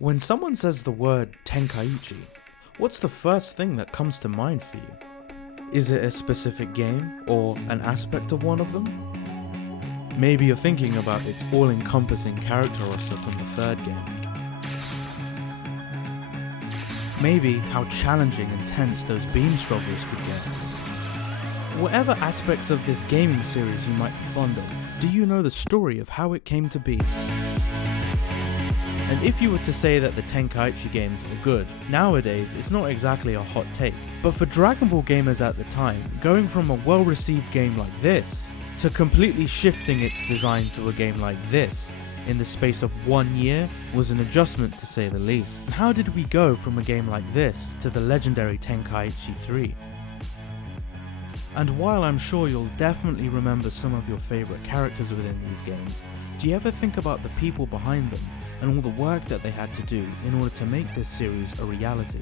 When someone says the word Tenkaichi, what's the first thing that comes to mind for you? Is it a specific game or an aspect of one of them? Maybe you're thinking about its all-encompassing character roster from the third game. Maybe how challenging and tense those beam struggles could get. Whatever aspects of this gaming series you might be fond of, do you know the story of how it came to be? And if you were to say that the Tenkaichi games were good, nowadays it's not exactly a hot take. But for Dragon Ball gamers at the time, going from a well-received game like this, to completely shifting its design to a game like this, in the space of 1 year, was an adjustment to say the least. How did we go from a game like this to the legendary Tenkaichi 3? And while I'm sure you'll definitely remember some of your favourite characters within these games, do you ever think about the people behind them and all the work that they had to do in order to make this series a reality?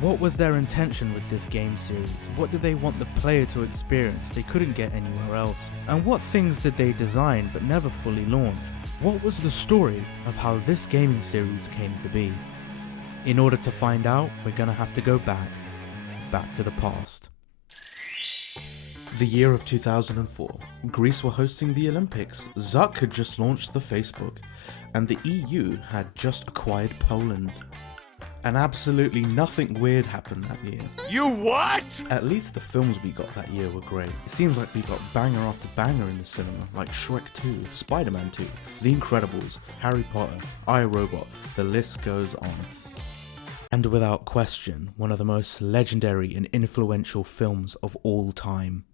What was their intention with this game series? What did they want the player to experience they couldn't get anywhere else? And what things did they design but never fully launch? What was the story of how this gaming series came to be? In order to find out, we're gonna have to go back to the past. The year of 2004, Greece were hosting the Olympics, Zuck had just launched the Facebook, and the EU had just acquired Poland. And absolutely nothing weird happened that year. You what? At least the films we got that year were great. It seems like we got banger after banger in the cinema, like Shrek 2, Spider-Man 2, The Incredibles, Harry Potter, I, Robot, the list goes on. And without question, one of the most legendary and influential films of all time.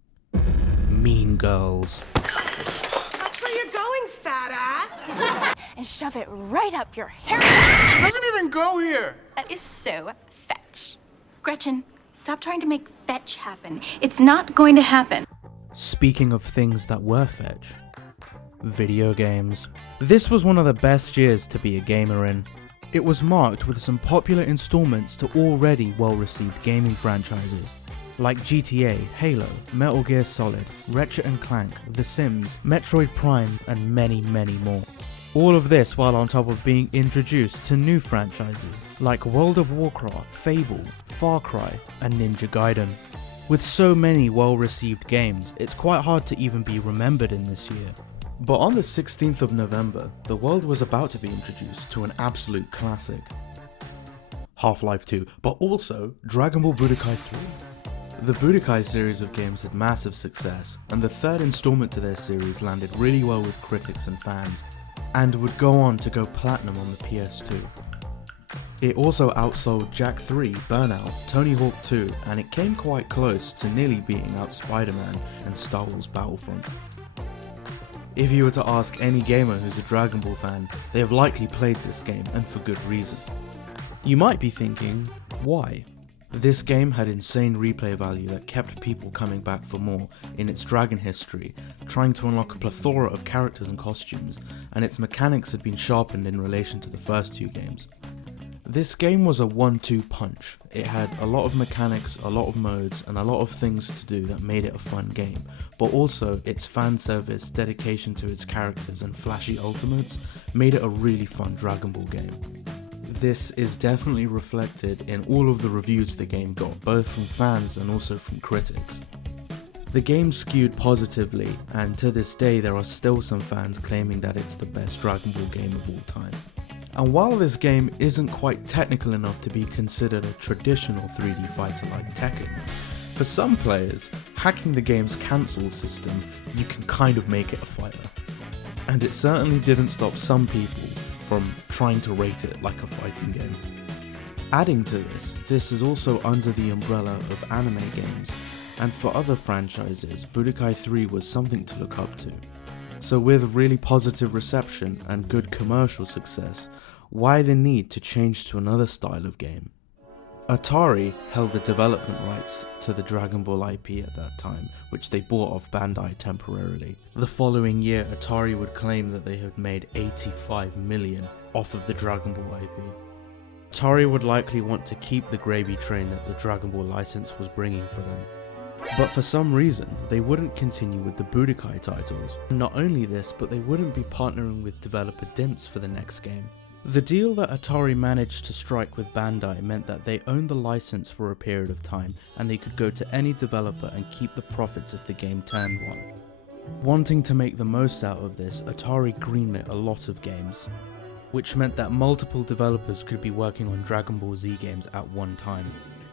Mean Girls. Watch where you're going, fat ass! And shove it right up your hair. It doesn't even go here. That is so fetch. Gretchen, stop trying to make fetch happen. It's not going to happen. Speaking of things that were fetch, video games. This was one of the best years to be a gamer in. It was marked with some popular installments to already well-received gaming franchises, like GTA, Halo, Metal Gear Solid, Ratchet & Clank, The Sims, Metroid Prime, and many, many more. All of this while on top of being introduced to new franchises like World of Warcraft, Fable, Far Cry, and Ninja Gaiden. With so many well-received games, it's quite hard to even be remembered in this year. But on the 16th of November, the world was about to be introduced to an absolute classic. Half-Life 2, but also Dragon Ball Budokai 3. The Budokai series of games had massive success, and the third installment to their series landed really well with critics and fans, and would go on to go platinum on the PS2. It also outsold Jak 3, Burnout, Tony Hawk 2, and it came quite close to nearly beating out Spider-Man and Star Wars Battlefront. If you were to ask any gamer who's a Dragon Ball fan, they have likely played this game, and for good reason. You might be thinking, why? This game had insane replay value that kept people coming back for more in its Dragon history, trying to unlock a plethora of characters and costumes, and its mechanics had been sharpened in relation to the first two games. This game was a 1-2 punch. It had a lot of mechanics, a lot of modes, and a lot of things to do that made it a fun game, but also its fan service, dedication to its characters, and flashy ultimates made it a really fun Dragon Ball game. This is definitely reflected in all of the reviews the game got, both from fans and also from critics. The game skewed positively, and to this day there are still some fans claiming that it's the best Dragon Ball game of all time. And while this game isn't quite technical enough to be considered a traditional 3D fighter like Tekken, for some players, hacking the game's cancel system, you can kind of make it a fighter. And it certainly didn't stop some people from trying to rate it like a fighting game. Adding to this is also under the umbrella of anime games, and for other franchises, Budokai 3 was something to look up to. So with really positive reception and good commercial success, why the need to change to another style of game? Atari held the development rights to the Dragon Ball IP at that time, which they bought off Bandai temporarily. The following year, Atari would claim that they had made 85 million off of the Dragon Ball IP. Atari would likely want to keep the gravy train that the Dragon Ball license was bringing for them. But for some reason, they wouldn't continue with the Budokai titles. Not only this, but they wouldn't be partnering with developer Dimps for the next game. The deal that Atari managed to strike with Bandai meant that they owned the license for a period of time, and they could go to any developer and keep the profits if the game turned one. Wanting to make the most out of this, Atari greenlit a lot of games, which meant that multiple developers could be working on Dragon Ball Z games at one time.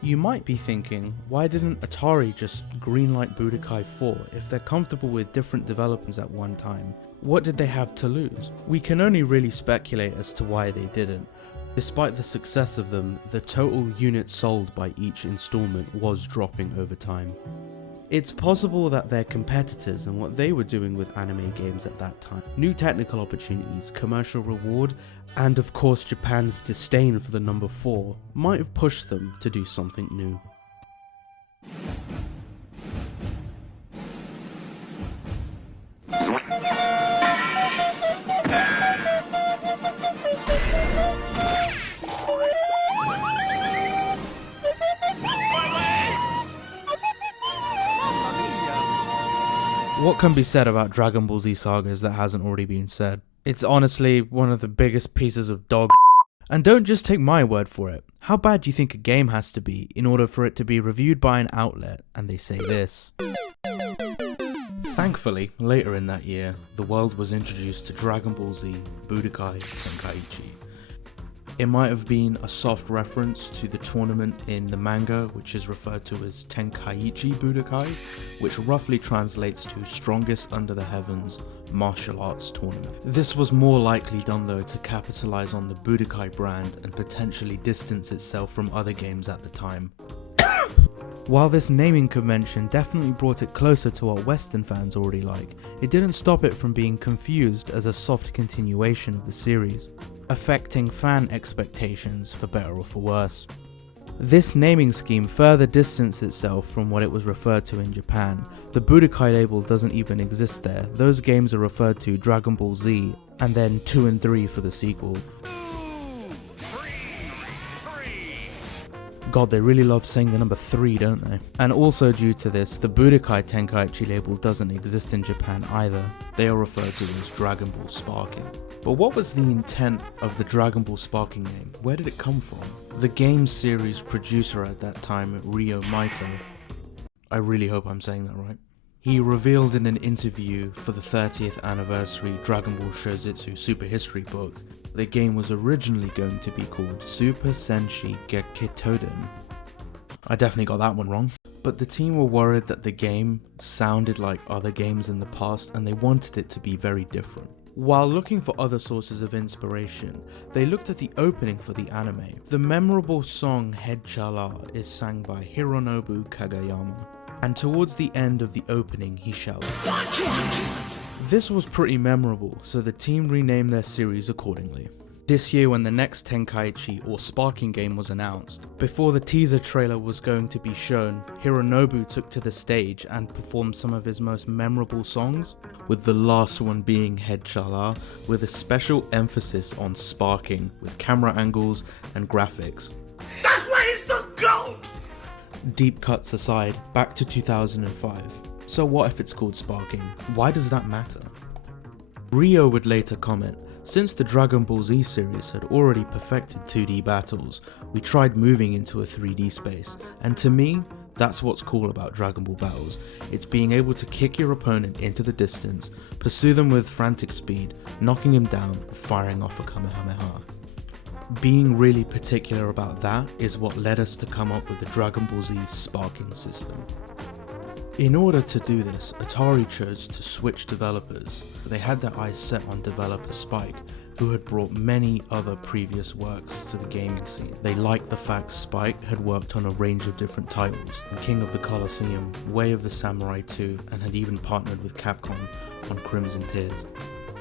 You might be thinking, why didn't Atari just greenlight Budokai 4 if they're comfortable with different developers at one time? What did they have to lose? We can only really speculate as to why they didn't. Despite the success of them, the total units sold by each installment was dropping over time. It's possible that their competitors and what they were doing with anime games at that time, new technical opportunities, commercial reward, and of course Japan's disdain for the number 4, might have pushed them to do something new. What can be said about Dragon Ball Z sagas that hasn't already been said? It's honestly one of the biggest pieces of dog and don't just take my word for it. How bad do you think a game has to be in order for it to be reviewed by an outlet and they say this? Thankfully, later in that year, the world was introduced to Dragon Ball Z Budokai Tenkaichi. It might have been a soft reference to the tournament in the manga, which is referred to as Tenkaichi Budokai, which roughly translates to Strongest Under the Heavens Martial Arts Tournament. This was more likely done though to capitalize on the Budokai brand and potentially distance itself from other games at the time. While this naming convention definitely brought it closer to what Western fans already like, it didn't stop it from being confused as a soft continuation of the series, affecting fan expectations for better or for worse. This naming scheme further distanced itself from what it was referred to in Japan. The Budokai label doesn't even exist there. Those games are referred to Dragon Ball Z, and then 2 and 3 for the sequel. God, they really love saying the number 3, don't they? And also due to this, the Budokai Tenkaichi label doesn't exist in Japan either. They are referred to as Dragon Ball Sparking. But what was the intent of the Dragon Ball Sparking name? Where did it come from? The game series producer at that time, Ryo Maito, I really hope I'm saying that right, he revealed in an interview for the 30th anniversary Dragon Ball Shōzitsu Super History book, the game was originally going to be called Super Senshi Gekitoden. I definitely got that one wrong. But the team were worried that the game sounded like other games in the past and they wanted it to be very different. While looking for other sources of inspiration, they looked at the opening for the anime. The memorable song Head Chala is sang by Hironobu Kagayama, and towards the end of the opening he shouts, This was pretty memorable, so the team renamed their series accordingly. This year when the next Tenkaichi or Sparking game was announced, before the teaser trailer was going to be shown, Hironobu took to the stage and performed some of his most memorable songs, with the last one being Head Chala, with a special emphasis on sparking, with camera angles and graphics. That's why he's the GOAT! Deep cuts aside, back to 2005. So what if it's called Sparking? Why does that matter? Ryo would later comment, since the Dragon Ball Z series had already perfected 2D battles, we tried moving into a 3D space, and to me, that's what's cool about Dragon Ball battles. It's being able to kick your opponent into the distance, pursue them with frantic speed, knocking him down, firing off a Kamehameha. Being really particular about that is what led us to come up with the Dragon Ball Z Sparking system. In order to do this, Atari chose to switch developers. They had their eyes set on developer Spike, who had brought many other previous works to the gaming scene. They liked the fact Spike had worked on a range of different titles, King of the Colosseum, Way of the Samurai 2, and had even partnered with Capcom on Crimson Tears.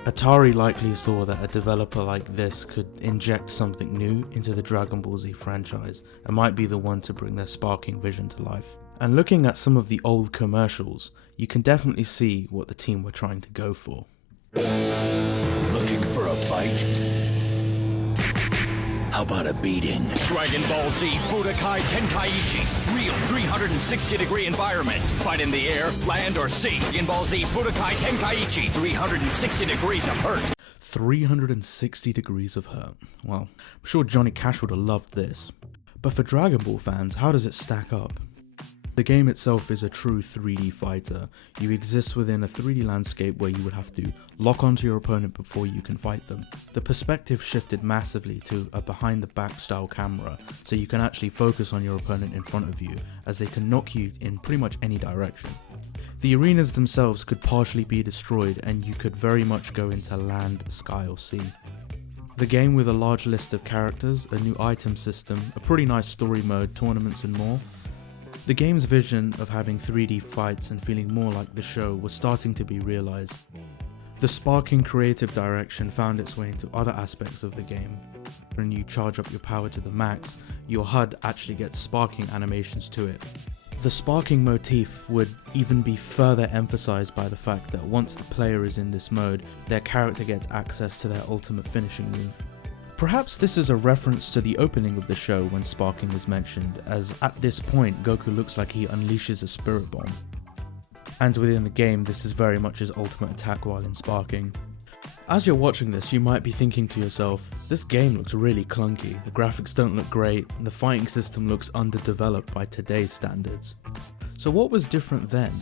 Atari likely saw that a developer like this could inject something new into the Dragon Ball Z franchise and might be the one to bring their Sparking vision to life. And looking at some of the old commercials, you can definitely see what the team were trying to go for. Looking for a fight? How about a beating? Dragon Ball Z Budokai Tenkaichi. Real 360-degree environments. Fight in the air, land, or sea. Dragon Ball Z Budokai Tenkaichi. 360 degrees of hurt. 360 degrees of hurt. Well, I'm sure Johnny Cash would have loved this. But for Dragon Ball fans, how does it stack up? The game itself is a true 3D fighter. You exist within a 3D landscape where you would have to lock onto your opponent before you can fight them. The perspective shifted massively to a behind the back style camera, so you can actually focus on your opponent in front of you, as they can knock you in pretty much any direction. The arenas themselves could partially be destroyed, and you could very much go into land, sky or sea. The game with a large list of characters, a new item system, a pretty nice story mode, tournaments and more. The game's vision of having 3D fights and feeling more like the show was starting to be realised. The sparking creative direction found its way into other aspects of the game. When you charge up your power to the max, your HUD actually gets sparking animations to it. The sparking motif would even be further emphasised by the fact that once the player is in this mode, their character gets access to their ultimate finishing move. Perhaps this is a reference to the opening of the show when sparking is mentioned, as at this point Goku looks like he unleashes a spirit bomb. And within the game, this is very much his ultimate attack while in sparking. As you're watching this, you might be thinking to yourself, this game looks really clunky, the graphics don't look great, and the fighting system looks underdeveloped by today's standards. So what was different then?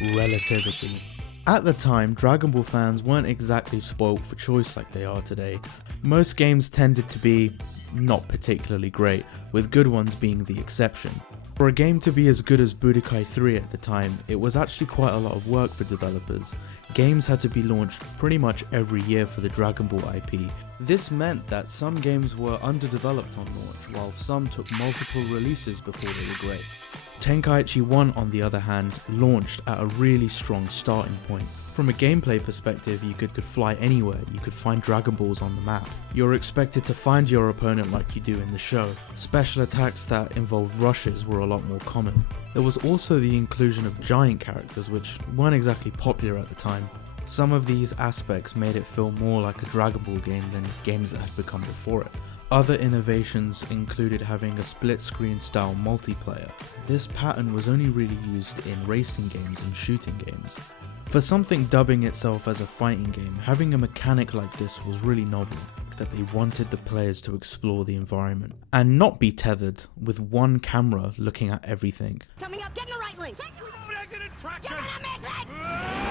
Relativity. At the time, Dragon Ball fans weren't exactly spoilt for choice like they are today. Most games tended to be not particularly great, with good ones being the exception. For a game to be as good as Budokai 3 at the time, it was actually quite a lot of work for developers. Games had to be launched pretty much every year for the Dragon Ball IP. This meant that some games were underdeveloped on launch, while some took multiple releases before they were great. Tenkaichi 1, on the other hand, launched at a really strong starting point. From a gameplay perspective, you could fly anywhere, you could find Dragon Balls on the map. You're expected to find your opponent like you do in the show. Special attacks that involved rushes were a lot more common. There was also the inclusion of giant characters, which weren't exactly popular at the time. Some of these aspects made it feel more like a Dragon Ball game than games that had become before it. Other innovations included having a split-screen style multiplayer. This pattern was only really used in racing games and shooting games. For something dubbing itself as a fighting game, having a mechanic like this was really novel, that they wanted the players to explore the environment, and not be tethered with one camera looking at everything. Coming up, get in the right lane.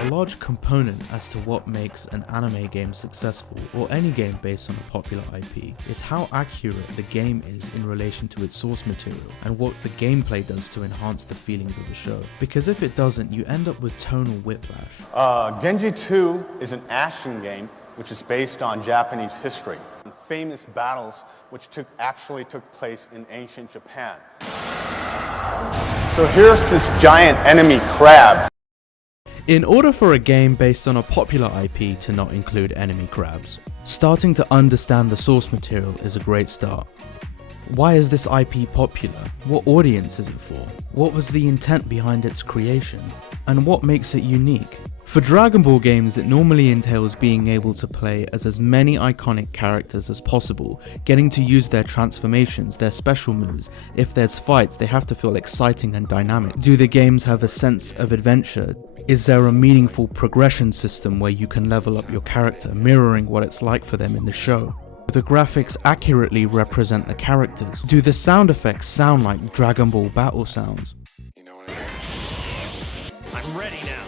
A large component as to what makes an anime game successful, or any game based on a popular IP, is how accurate the game is in relation to its source material, and what the gameplay does to enhance the feelings of the show. Because if it doesn't, you end up with tonal whiplash. Genji 2 is an action game which is based on Japanese history. Famous battles which actually took place in ancient Japan. So here's this giant enemy crab. In order for a game based on a popular IP to not include enemy crabs, starting to understand the source material is a great start. Why is this IP popular? What audience is it for? What was the intent behind its creation? And what makes it unique? For Dragon Ball games, it normally entails being able to play as many iconic characters as possible, getting to use their transformations, their special moves. If there's fights, they have to feel exciting and dynamic. Do the games have a sense of adventure? Is there a meaningful progression system where you can level up your character, mirroring what it's like for them in the show? Do the graphics accurately represent the characters? Do the sound effects sound like Dragon Ball battle sounds? I'm ready now.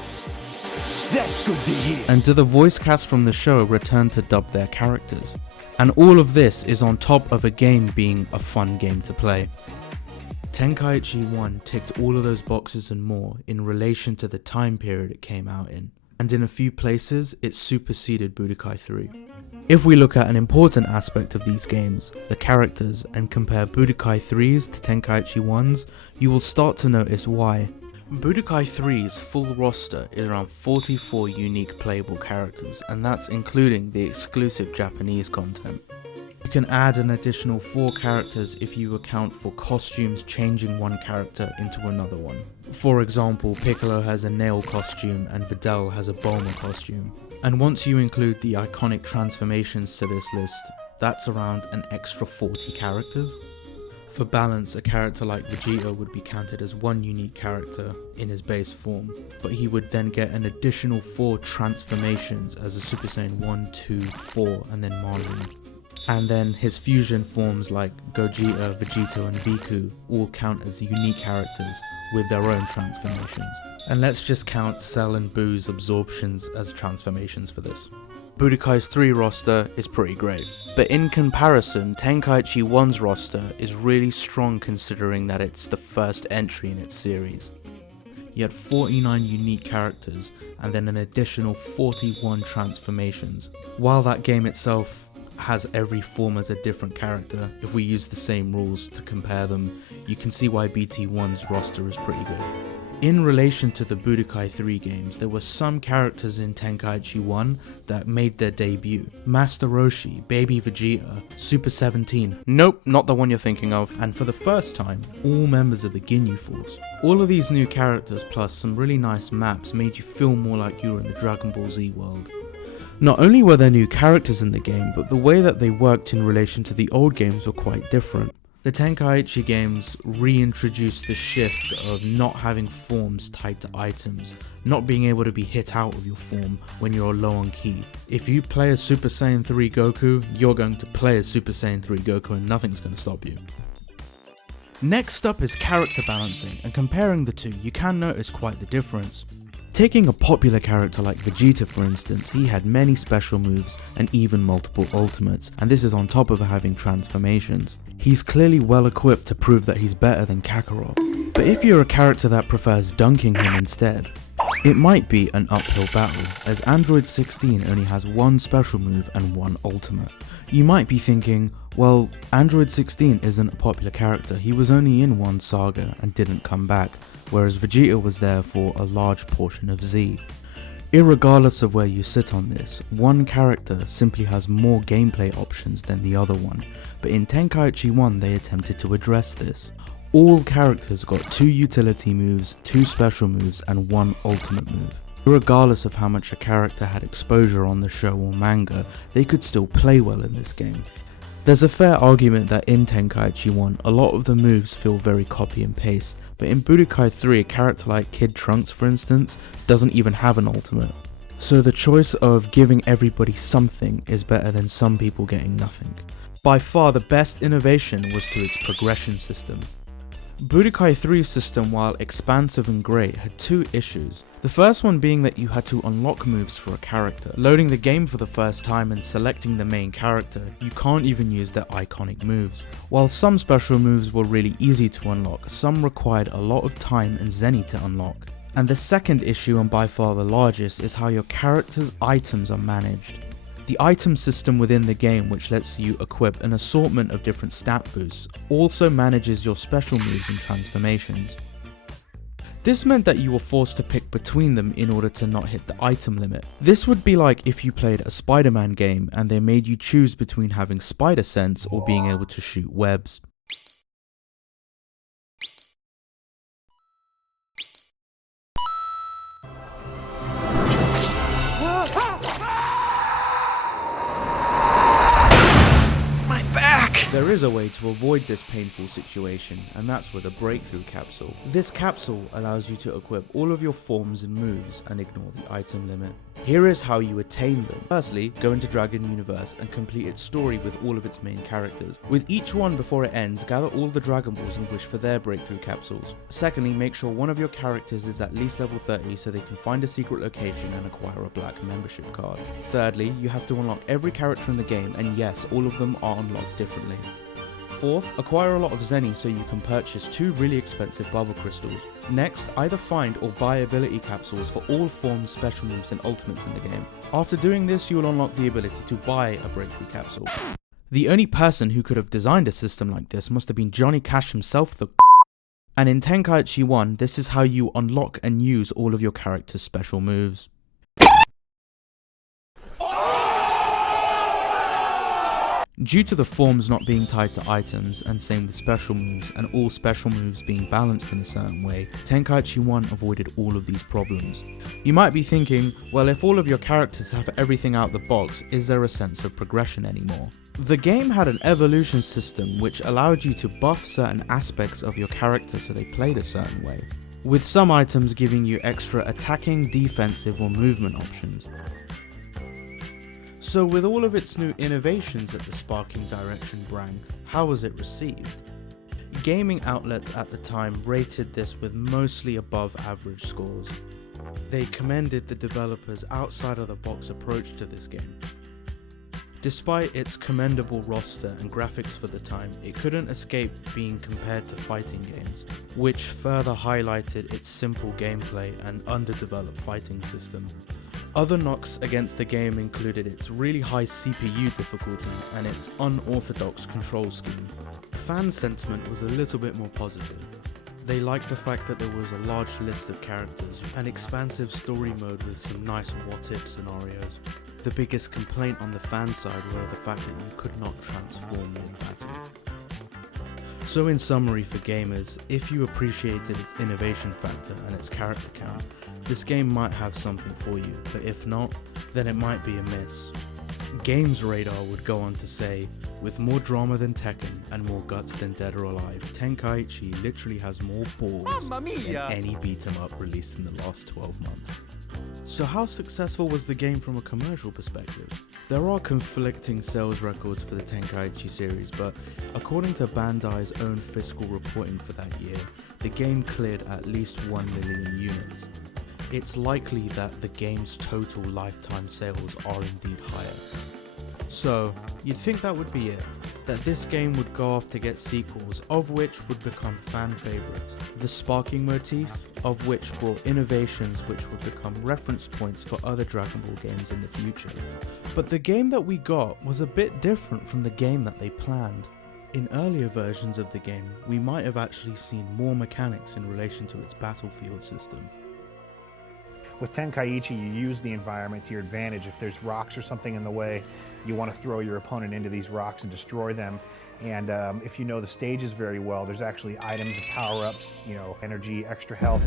That's good to hear. And do the voice cast from the show return to dub their characters? And all of this is on top of a game being a fun game to play. Tenkaichi 1 ticked all of those boxes and more in relation to the time period it came out in, and in a few places it superseded Budokai 3. If we look at an important aspect of these games, the characters, and compare Budokai 3's to Tenkaichi 1's, you will start to notice why. Budokai 3's full roster is around 44 unique playable characters, and that's including the exclusive Japanese content. You can add an additional 4 characters if you account for costumes changing one character into another one. For example, Piccolo has a nail costume and Videl has a Bulma costume. And once you include the iconic transformations to this list, that's around an extra 40 characters. For balance, a character like Vegeta would be counted as one unique character in his base form, but he would then get an additional 4 transformations as a Super Saiyan 1, 2, 4, and then Marlin. And then his fusion forms like Gogeta, Vegito, and Riku all count as unique characters with their own transformations. And let's just count Cell and Boo's absorptions as transformations for this. Budokai's 3 roster is pretty great, but in comparison, Tenkaichi 1's roster is really strong considering that it's the first entry in its series. You had 49 unique characters and then an additional 41 transformations. While that game itself has every form as a different character, if we use the same rules to compare them, you can see why BT1's roster is pretty good. In relation to the Budokai 3 games, there were some characters in Tenkaichi 1 that made their debut. Master Roshi, Baby Vegeta, Super 17, nope, not the one you're thinking of, and for the first time, all members of the Ginyu Force. All of these new characters plus some really nice maps made you feel more like you were in the Dragon Ball Z world. Not only were there new characters in the game, but the way that they worked in relation to the old games were quite different. The Tenkaichi games reintroduced the shift of not having forms tied to items, not being able to be hit out of your form when you're low on ki. If you play as Super Saiyan 3 Goku, you're going to play as Super Saiyan 3 Goku and nothing's going to stop you. Next up is character balancing, and comparing the two, you can notice quite the difference. Taking a popular character like Vegeta for instance, he had many special moves and even multiple ultimates, and this is on top of having transformations. He's clearly well equipped to prove that he's better than Kakarot. But if you're a character that prefers dunking him instead, it might be an uphill battle, as Android 16 only has one special move and one ultimate. You might be thinking, well, Android 16 isn't a popular character, he was only in one saga and didn't come back, whereas Vegeta was there for a large portion of Z. Irregardless of where you sit on this, one character simply has more gameplay options than the other one, but in Tenkaichi 1 they attempted to address this. All characters got 2 utility moves, 2 special moves, and 1 ultimate move. Regardless of how much a character had exposure on the show or manga, they could still play well in this game. There's a fair argument that in Tenkaichi 1, a lot of the moves feel very copy and paste, but in Budokai 3, a character like Kid Trunks for instance, doesn't even have an ultimate. So the choice of giving everybody something is better than some people getting nothing. By far the best innovation was to its progression system. Budokai 3's system, while expansive and great, had 2 issues. The first one being that you had to unlock moves for a character. Loading the game for the first time and selecting the main character, you can't even use their iconic moves. While some special moves were really easy to unlock, some required a lot of time and zenny to unlock. And the second issue, and by far the largest, is how your character's items are managed. The item system within the game, which lets you equip an assortment of different stat boosts, also manages your special moves and transformations. This meant that you were forced to pick between them in order to not hit the item limit. This would be like if you played a Spider-Man game and they made you choose between having spider sense or being able to shoot webs. There is a way to avoid this painful situation, and that's with a breakthrough capsule. This capsule allows you to equip all of your forms and moves and ignore the item limit. Here is how you attain them. Firstly, go into Dragon Universe and complete its story with all of its main characters. With each one before it ends, gather all the Dragon Balls and wish for their breakthrough capsules. Secondly, make sure one of your characters is at least level 30 so they can find a secret location and acquire a black membership card. Thirdly, you have to unlock every character in the game, and yes, all of them are unlocked differently. Fourth, acquire a lot of Zenny so you can purchase 2 really expensive bubble crystals. Next, either find or buy ability capsules for all forms, special moves and ultimates in the game. After doing this, you will unlock the ability to buy a breakthrough capsule. The only person who could have designed a system like this must have been Johnny Cash himself, and in Tenkaichi 1, this is how you unlock and use all of your character's special moves. Due to the forms not being tied to items, and same with special moves, and all special moves being balanced in a certain way, Tenkaichi 1 avoided all of these problems. You might be thinking, well, if all of your characters have everything out the box, is there a sense of progression anymore? The game had an evolution system which allowed you to buff certain aspects of your character so they played a certain way, with some items giving you extra attacking, defensive or movement options. So with all of its new innovations that the sparking direction bring, how was it received? Gaming outlets at the time rated this with mostly above average scores. They commended the developers' outside of the box approach to this game. Despite its commendable roster and graphics for the time, it couldn't escape being compared to fighting games, which further highlighted its simple gameplay and underdeveloped fighting system. Other knocks against the game included its really high CPU difficulty and its unorthodox control scheme. Fan sentiment was a little bit more positive. They liked the fact that there was a large list of characters, an expansive story mode with some nice what-if scenarios. The biggest complaint on the fan side were the fact that you could not transform in battle. So in summary for gamers, if you appreciated its innovation factor and its character count, this game might have something for you, but if not, then it might be a miss. Games Radar would go on to say, with more drama than Tekken and more guts than Dead or Alive, Tenkaichi literally has more balls than any beat-em-up released in the last 12 months. So how successful was the game from a commercial perspective? There are conflicting sales records for the Tenkaichi series, but according to Bandai's own fiscal reporting for that year, the game cleared at least 1 million units. It's likely that the game's total lifetime sales are indeed higher. So, you'd think that would be it, that this game would go off to get sequels, of which would become fan favorites. The sparking motif, of which brought innovations which would become reference points for other Dragon Ball games in the future. But the game that we got was a bit different from the game that they planned. In earlier versions of the game, we might have actually seen more mechanics in relation to its battlefield system. With Tenkaichi, you use the environment to your advantage. If there's rocks or something in the way, you want to throw your opponent into these rocks and destroy them. And if you know the stages very well, there's actually items, power-ups, energy, extra health.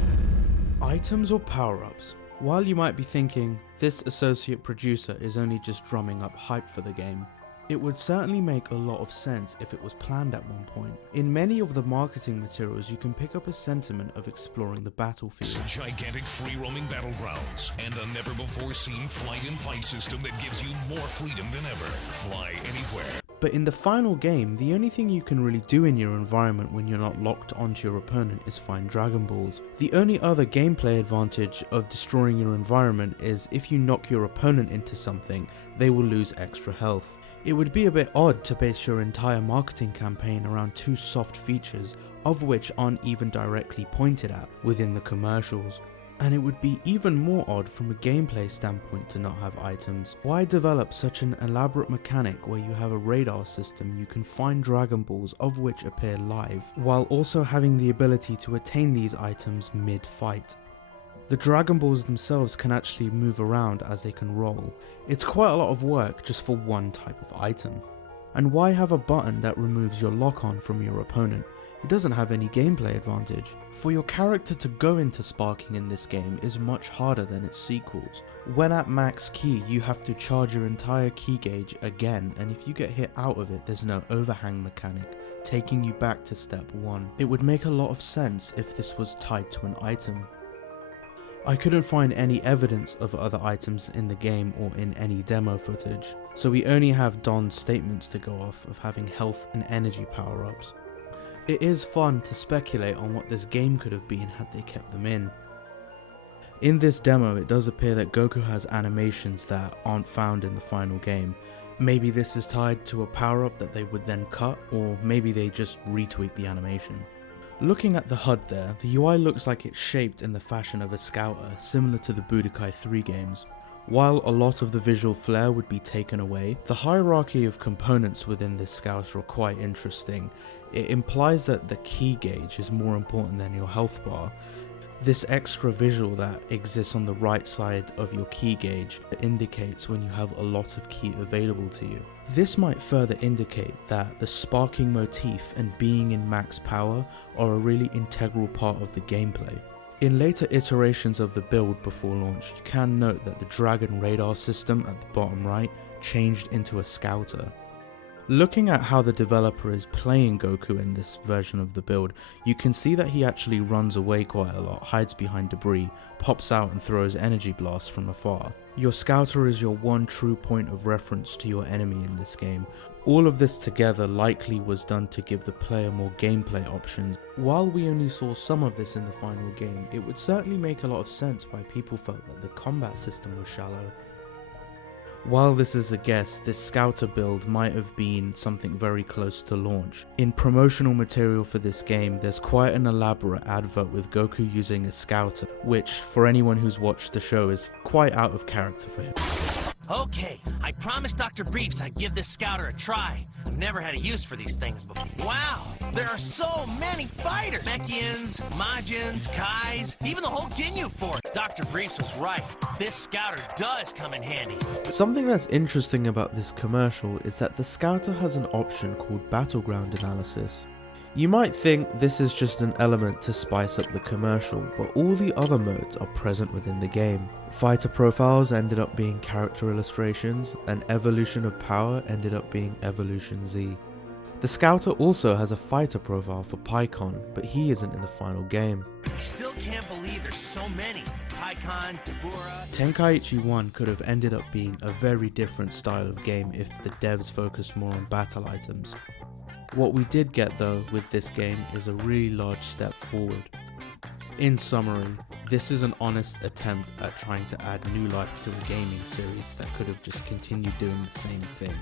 Items or power-ups? While you might be thinking, this associate producer is only just drumming up hype for the game, it would certainly make a lot of sense if it was planned at one point. In many of the marketing materials, you can pick up a sentiment of exploring the battlefield. Gigantic free-roaming battlegrounds and a never-before-seen flight and fight system that gives you more freedom than ever. Fly anywhere. But in the final game, the only thing you can really do in your environment when you're not locked onto your opponent is find Dragon Balls. The only other gameplay advantage of destroying your environment is if you knock your opponent into something, they will lose extra health. It would be a bit odd to base your entire marketing campaign around two soft features, of which aren't even directly pointed at within the commercials. And it would be even more odd from a gameplay standpoint to not have items. Why develop such an elaborate mechanic where you have a radar system you can find Dragon Balls of which appear live, while also having the ability to attain these items mid-fight? The Dragon Balls themselves can actually move around as they can roll. It's quite a lot of work just for one type of item. And why have a button that removes your lock-on from your opponent? It doesn't have any gameplay advantage. For your character to go into sparking in this game is much harder than its sequels. When at max key, you have to charge your entire key gauge again, and if you get hit out of it, there's no overhang mechanic, taking you back to step 1. It would make a lot of sense if this was tied to an item. I couldn't find any evidence of other items in the game or in any demo footage, so we only have Don's statements to go off of having health and energy power-ups. It is fun to speculate on what this game could have been had they kept them in. In this demo, it does appear that Goku has animations that aren't found in the final game. Maybe this is tied to a power-up that they would then cut, or maybe they just retweak the animation. Looking at the HUD there, the UI looks like it's shaped in the fashion of a scouter, similar to the Budokai 3 games. While a lot of the visual flair would be taken away, the hierarchy of components within this scouter are quite interesting. It implies that the key gauge is more important than your health bar. This extra visual that exists on the right side of your key gauge indicates when you have a lot of ki available to you. This might further indicate that the sparking motif and being in max power are a really integral part of the gameplay. In later iterations of the build before launch, you can note that the Dragon radar system at the bottom right changed into a scouter. Looking at how the developer is playing Goku in this version of the build, you can see that he actually runs away quite a lot, hides behind debris, pops out and throws energy blasts from afar. Your scouter is your one true point of reference to your enemy in this game. All of this together likely was done to give the player more gameplay options. While we only saw some of this in the final game, it would certainly make a lot of sense why people felt that the combat system was shallow. While this is a guess, this scouter build might have been something very close to launch. In promotional material for this game, there's quite an elaborate advert with Goku using a scouter, which, for anyone who's watched the show, is quite out of character for him. Okay, I promised Dr. Briefs I'd give this scouter a try. I've never had a use for these things before. Wow, there are so many fighters! Mechians, Majins, Kais, even the whole Ginyu Force. Dr. Briefs was right. This scouter does come in handy. Something that's interesting about this commercial is that the scouter has an option called Battleground Analysis. You might think this is just an element to spice up the commercial, but all the other modes are present within the game. Fighter profiles ended up being character illustrations, and Evolution of Power ended up being Evolution Z. The Scouter also has a fighter profile for Pycon, but he isn't in the final game. Still can't believe there's so many. Pycon, Tabura... Tenkaichi 1 could have ended up being a very different style of game if the devs focused more on battle items. What we did get though with this game is a really large step forward. In summary, this is an honest attempt at trying to add new life to a gaming series that could have just continued doing the same thing.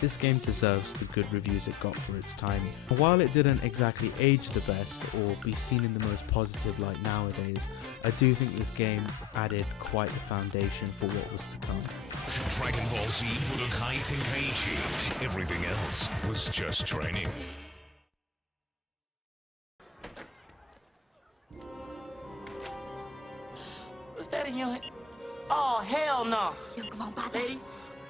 This game deserves the good reviews it got for its time. While it didn't exactly age the best or be seen in the most positive light nowadays, I do think this game added quite the foundation for what was to come. Dragonball Z Budokai Tenkaichi. Everything else was just training. What's that in your head? Oh, hell no. Lady,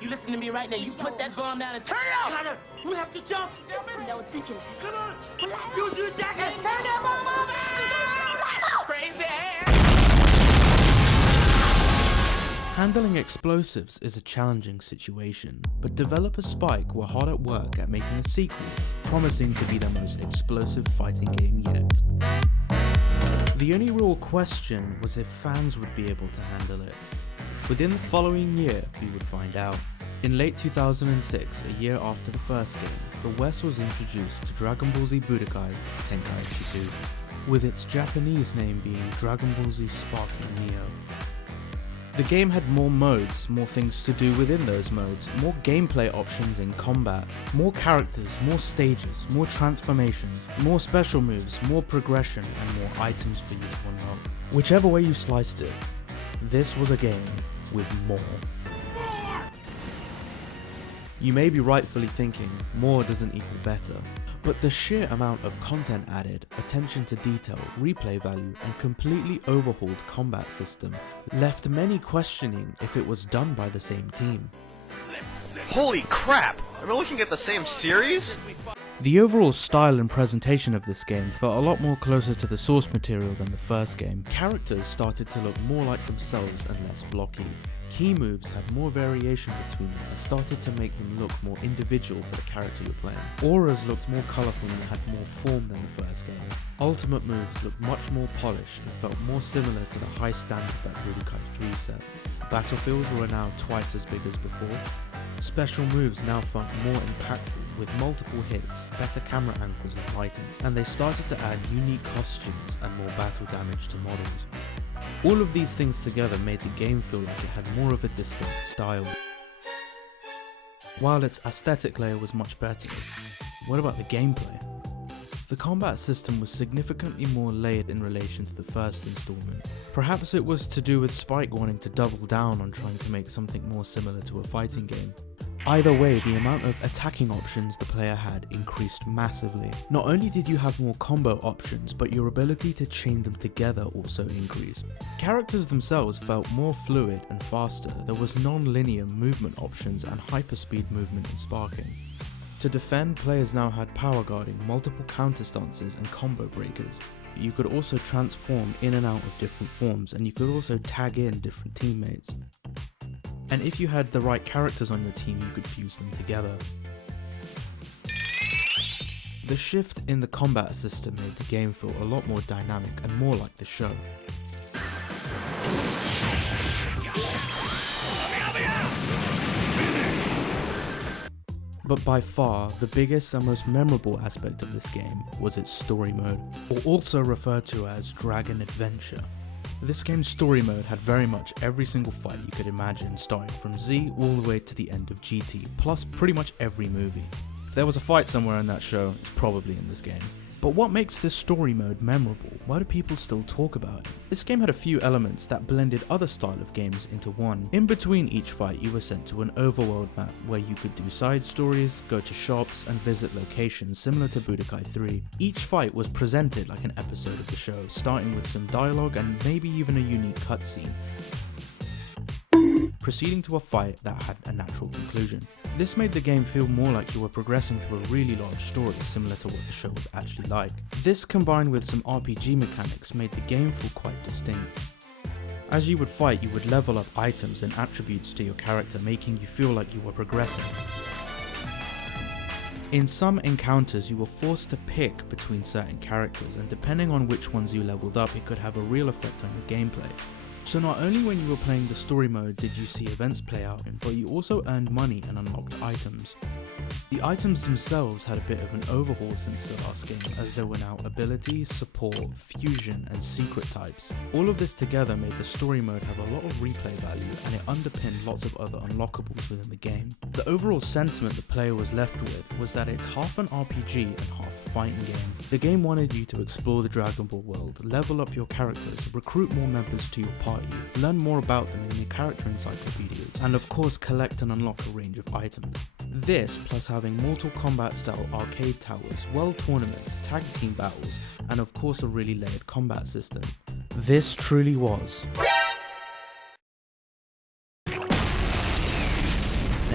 you listen to me right now. You put that bomb down and turn it off. We have to jump. Come on. Use your jacket. Turn that bomb off. Crazy ass. Handling explosives is a challenging situation, but developer Spike were hard at work at making a sequel, promising to be the most explosive fighting game yet. The only real question was if fans would be able to handle it. Within the following year, we would find out. In late 2006, a year after the first game, the West was introduced to Dragon Ball Z Budokai Tenkaichi 2, with its Japanese name being Dragon Ball Z Sparking Neo. The game had more modes, more things to do within those modes, more gameplay options in combat, more characters, more stages, more transformations, more special moves, more progression, and more items for you to unlock. Whichever way you sliced it, this was a game with more. You may be rightfully thinking, more doesn't equal better, but the sheer amount of content added, attention to detail, replay value, and completely overhauled combat system left many questioning if it was done by the same team. Holy crap! Are we looking at the same series? The overall style and presentation of this game felt a lot more closer to the source material than the first game. Characters started to look more like themselves and less blocky. Key moves had more variation between them and started to make them look more individual for the character you're playing. Auras looked more colourful and had more form than the first game. Ultimate moves looked much more polished and felt more similar to the high standards that Budokai 3 set. Battlefields were now twice as big as before. Special moves now felt more impactful with multiple hits, better camera angles and lighting, and they started to add unique costumes and more battle damage to models. All of these things together made the game feel like it had more of a distinct style. While its aesthetic layer was much better, what about the gameplay? The combat system was significantly more layered in relation to the first installment. Perhaps it was to do with Spike wanting to double down on trying to make something more similar to a fighting game. Either way, the amount of attacking options the player had increased massively. Not only did you have more combo options, but your ability to chain them together also increased. Characters themselves felt more fluid and faster. There was non-linear movement options and hyperspeed movement and sparking. To defend, players now had power guarding, multiple counter stances and combo breakers. You could also transform in and out of different forms, and you could also tag in different teammates. And if you had the right characters on your team, you could fuse them together. The shift in the combat system made the game feel a lot more dynamic and more like the show. But by far, the biggest and most memorable aspect of this game was its story mode, or also referred to as Dragon Adventure. This game's story mode had very much every single fight you could imagine, starting from Z all the way to the end of GT, plus pretty much every movie. If there was a fight somewhere in that show, it's probably in this game. But what makes this story mode memorable? Why do people still talk about it? This game had a few elements that blended other style of games into one. In between each fight, you were sent to an overworld map where you could do side stories, go to shops, and visit locations similar to Budokai 3. Each fight was presented like an episode of the show, starting with some dialogue and maybe even a unique cutscene, proceeding to a fight that had a natural conclusion. This made the game feel more like you were progressing through a really large story, similar to what the show was actually like. This combined with some RPG mechanics made the game feel quite distinct. As you would fight, you would level up items and attributes to your character, making you feel like you were progressing. In some encounters, you were forced to pick between certain characters, and depending on which ones you leveled up, it could have a real effect on your gameplay. So not only when you were playing the story mode did you see events play out, but you also earned money and unlocked items. The items themselves had a bit of an overhaul since the last game, as there were now abilities, support, fusion and secret types. All of this together made the story mode have a lot of replay value, and it underpinned lots of other unlockables within the game. The overall sentiment the player was left with was that it's half an RPG and half a fighting game. The game wanted you to explore the Dragonball world, level up your characters, recruit more members to your party, learn more about them in the character encyclopedias, and of course collect and unlock a range of items. This, plus having Mortal Kombat style arcade towers, world tournaments, tag team battles, and of course a really layered combat system. This truly was an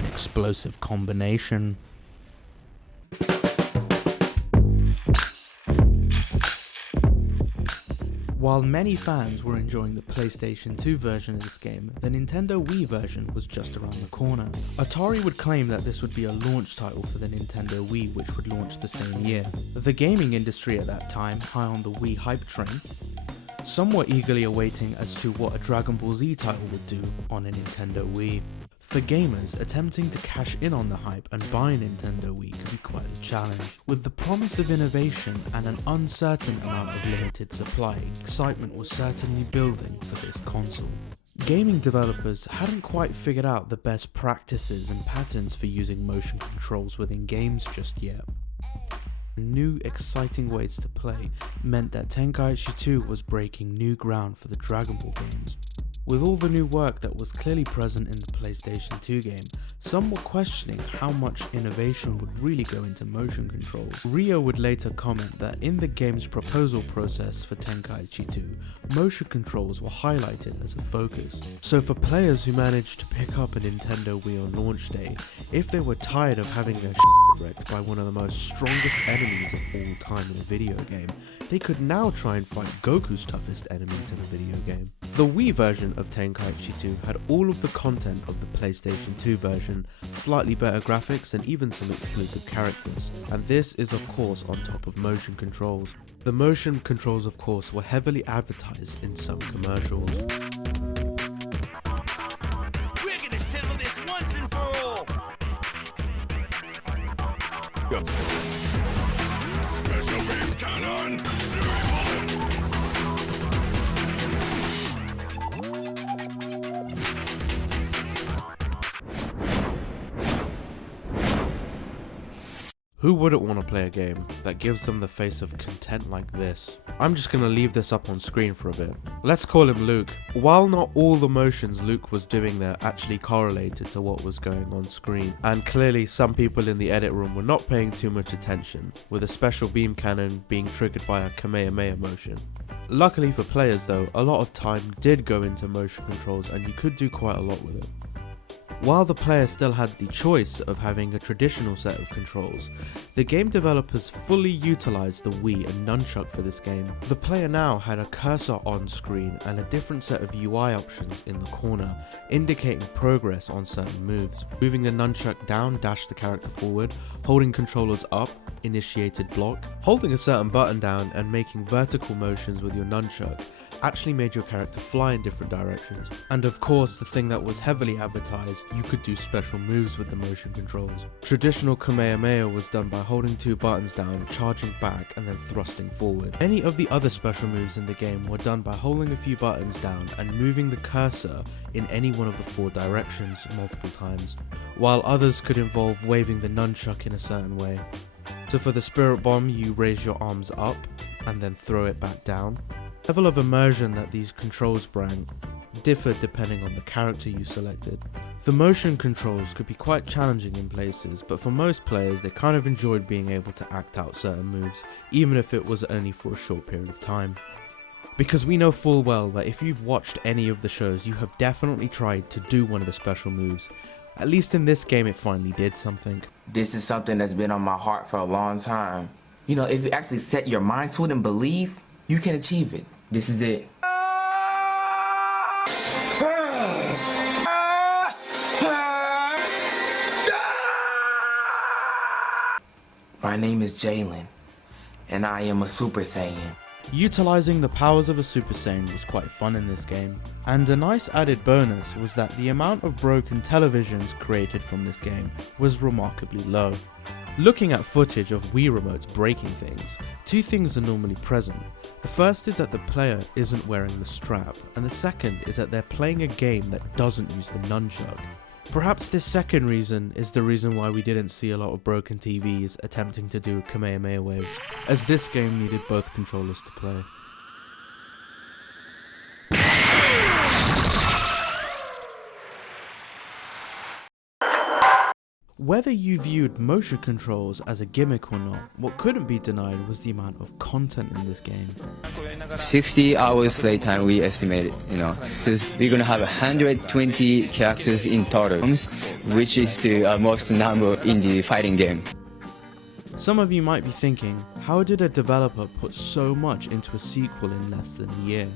explosive combination. While many fans were enjoying the PlayStation 2 version of this game, the Nintendo Wii version was just around the corner. Atari would claim that this would be a launch title for the Nintendo Wii, which would launch the same year. The gaming industry at that time, high on the Wii hype train, some were eagerly awaiting as to what a Dragon Ball Z title would do on a Nintendo Wii. For gamers, attempting to cash in on the hype and buy a Nintendo Wii could be quite a challenge. With the promise of innovation and an uncertain amount of limited supply, excitement was certainly building for this console. Gaming developers hadn't quite figured out the best practices and patterns for using motion controls within games just yet. New exciting ways to play meant that Tenkaichi 2 was breaking new ground for the Dragon Ball games. With all the new work that was clearly present in the PlayStation 2 game, some were questioning how much innovation would really go into motion controls. Ryo would later comment that in the game's proposal process for Tenkaichi 2, motion controls were highlighted as a focus. So for players who managed to pick up a Nintendo Wii on launch day, if they were tired of having their shit wrecked by one of the most strongest enemies of all time in a video game, they could now try and fight Goku's toughest enemies in a video game. The Wii version of Tenkaichi 2 had all of the content of the PlayStation 2 version, slightly better graphics and even some exclusive characters. And this is of course on top of motion controls. The motion controls of course were heavily advertised in some commercials. We're gonna settle this once and for all! Special beam cannon! Who wouldn't want to play a game that gives them the face of content like this? I'm just gonna leave this up on screen for a bit. Let's call him Luke. While not all the motions Luke was doing there actually correlated to what was going on screen, and clearly some people in the edit room were not paying too much attention, with a special beam cannon being triggered by a Kamehameha motion. Luckily for players though, a lot of time did go into motion controls and you could do quite a lot with it. While the player still had the choice of having a traditional set of controls, the game developers fully utilized the Wii and nunchuck for this game. The player now had a cursor on screen and a different set of UI options in the corner, indicating progress on certain moves. Moving the nunchuck down dashed the character forward, holding controllers up initiated block. Holding a certain button down and making vertical motions with your nunchuck actually made your character fly in different directions. And of course, the thing that was heavily advertised, you could do special moves with the motion controls. Traditional Kamehameha was done by holding 2 buttons down, charging back, and then thrusting forward. Many of the other special moves in the game were done by holding a few buttons down and moving the cursor in any one of the 4 directions multiple times, while others could involve waving the nunchuck in a certain way. So for the spirit bomb, you raise your arms up and then throw it back down. The level of immersion that these controls bring differed depending on the character you selected. The motion controls could be quite challenging in places, but for most players they kind of enjoyed being able to act out certain moves, even if it was only for a short period of time. Because we know full well that if you've watched any of the shows, you have definitely tried to do one of the special moves. At least in this game it finally did something. This is something that's been on my heart for a long time. You know, if you actually set your mind to it and believe, you can achieve it. This is it. My name is Jalen, and I am a Super Saiyan. Utilizing the powers of a Super Saiyan was quite fun in this game, and a nice added bonus was that the amount of broken televisions created from this game was remarkably low. Looking at footage of Wii remotes breaking things, 2 things are normally present. The first is that the player isn't wearing the strap, and the second is that they're playing a game that doesn't use the nunchuck. Perhaps this second reason is the reason why we didn't see a lot of broken TVs attempting to do Kamehameha waves, as this game needed both controllers to play. Whether you viewed motion controls as a gimmick or not, what couldn't be denied was the amount of content in this game. 60 hours playtime we estimated, because we're gonna have 120 characters in total, which is the most number in the fighting game. Some of you might be thinking, how did a developer put so much into a sequel in less than a year?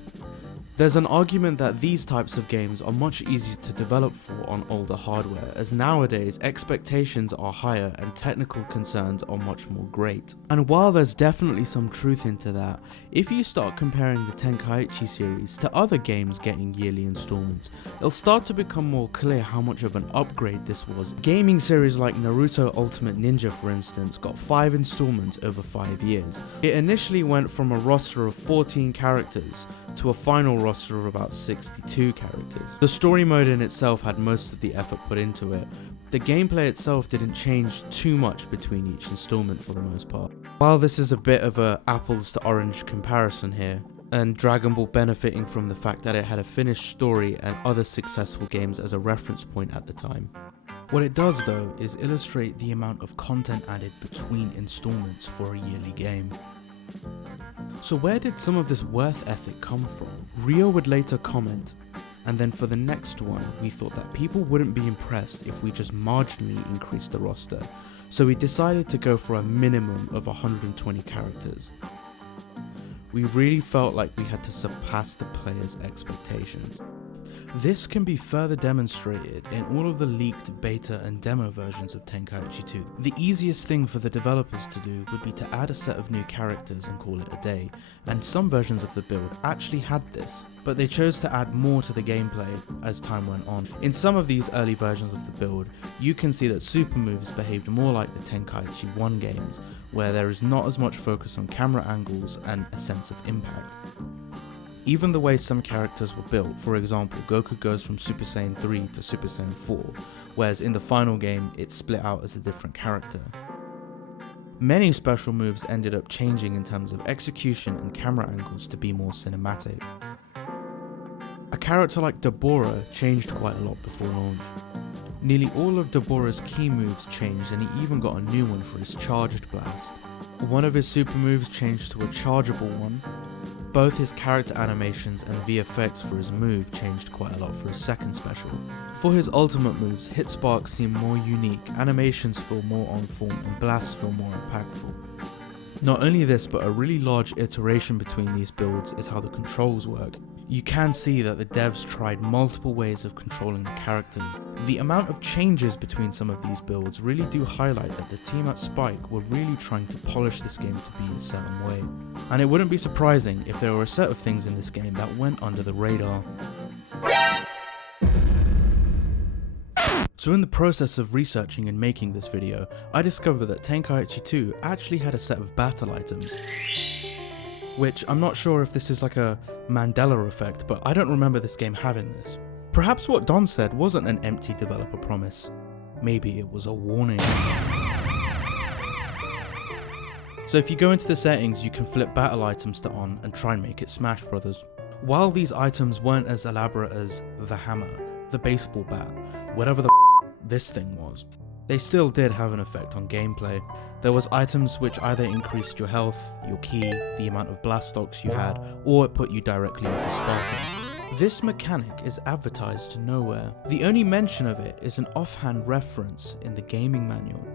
There's an argument that these types of games are much easier to develop for on older hardware, as nowadays expectations are higher and technical concerns are much more great. And while there's definitely some truth into that, if you start comparing the Tenkaichi series to other games getting yearly installments, it'll start to become more clear how much of an upgrade this was. Gaming series like Naruto Ultimate Ninja, for instance, got 5 installments over 5 years. It initially went from a roster of 14 characters to a final roster of about 62 characters. The story mode in itself had most of the effort put into it. The gameplay itself didn't change too much between each installment for the most part. While this is a bit of a apples to orange comparison here, and Dragonball benefiting from the fact that it had a finished story and other successful games as a reference point at the time. What it does though is illustrate the amount of content added between installments for a yearly game. So where did some of this worth ethic come from? Rio would later comment, and then for the next one, we thought that people wouldn't be impressed if we just marginally increased the roster, so we decided to go for a minimum of 120 characters. We really felt like we had to surpass the players' expectations. This can be further demonstrated in all of the leaked beta and demo versions of Tenkaichi 2. The easiest thing for the developers to do would be to add a set of new characters and call it a day, and some versions of the build actually had this, but they chose to add more to the gameplay as time went on. In some of these early versions of the build, you can see that super moves behaved more like the Tenkaichi 1 games, where there is not as much focus on camera angles and a sense of impact. Even the way some characters were built, for example, Goku goes from Super Saiyan 3 to Super Saiyan 4, whereas in the final game it's split out as a different character. Many special moves ended up changing in terms of execution and camera angles to be more cinematic. A character like Deborah changed quite a lot before launch. Nearly all of Deborah's key moves changed, and he even got a new one for his charged blast. One of his super moves changed to a chargeable one. Both his character animations and VFX for his move changed quite a lot for his second special. For his ultimate moves, hit sparks seem more unique, animations feel more on form, and blasts feel more impactful. Not only this, but a really large iteration between these builds is how the controls work. You can see that the devs tried multiple ways of controlling the characters. The amount of changes between some of these builds really do highlight that the team at Spike were really trying to polish this game to be a certain way. And it wouldn't be surprising if there were a set of things in this game that went under the radar. So in the process of researching and making this video, I discovered that Tenkaichi 2 actually had a set of battle items. Which I'm not sure if this is like a Mandela effect, but I don't remember this game having this. Perhaps what Don said wasn't an empty developer promise. Maybe it was a warning. So if you go into the settings, you can flip battle items to on and try and make it Smash Brothers. While these items weren't as elaborate as the hammer, the baseball bat, whatever the this thing was, they still did have an effect on gameplay. There was items which either increased your health, your ki, the amount of blast stocks you had, or it put you directly into sparking. This mechanic is advertised nowhere. The only mention of it is an offhand reference in the gaming manual.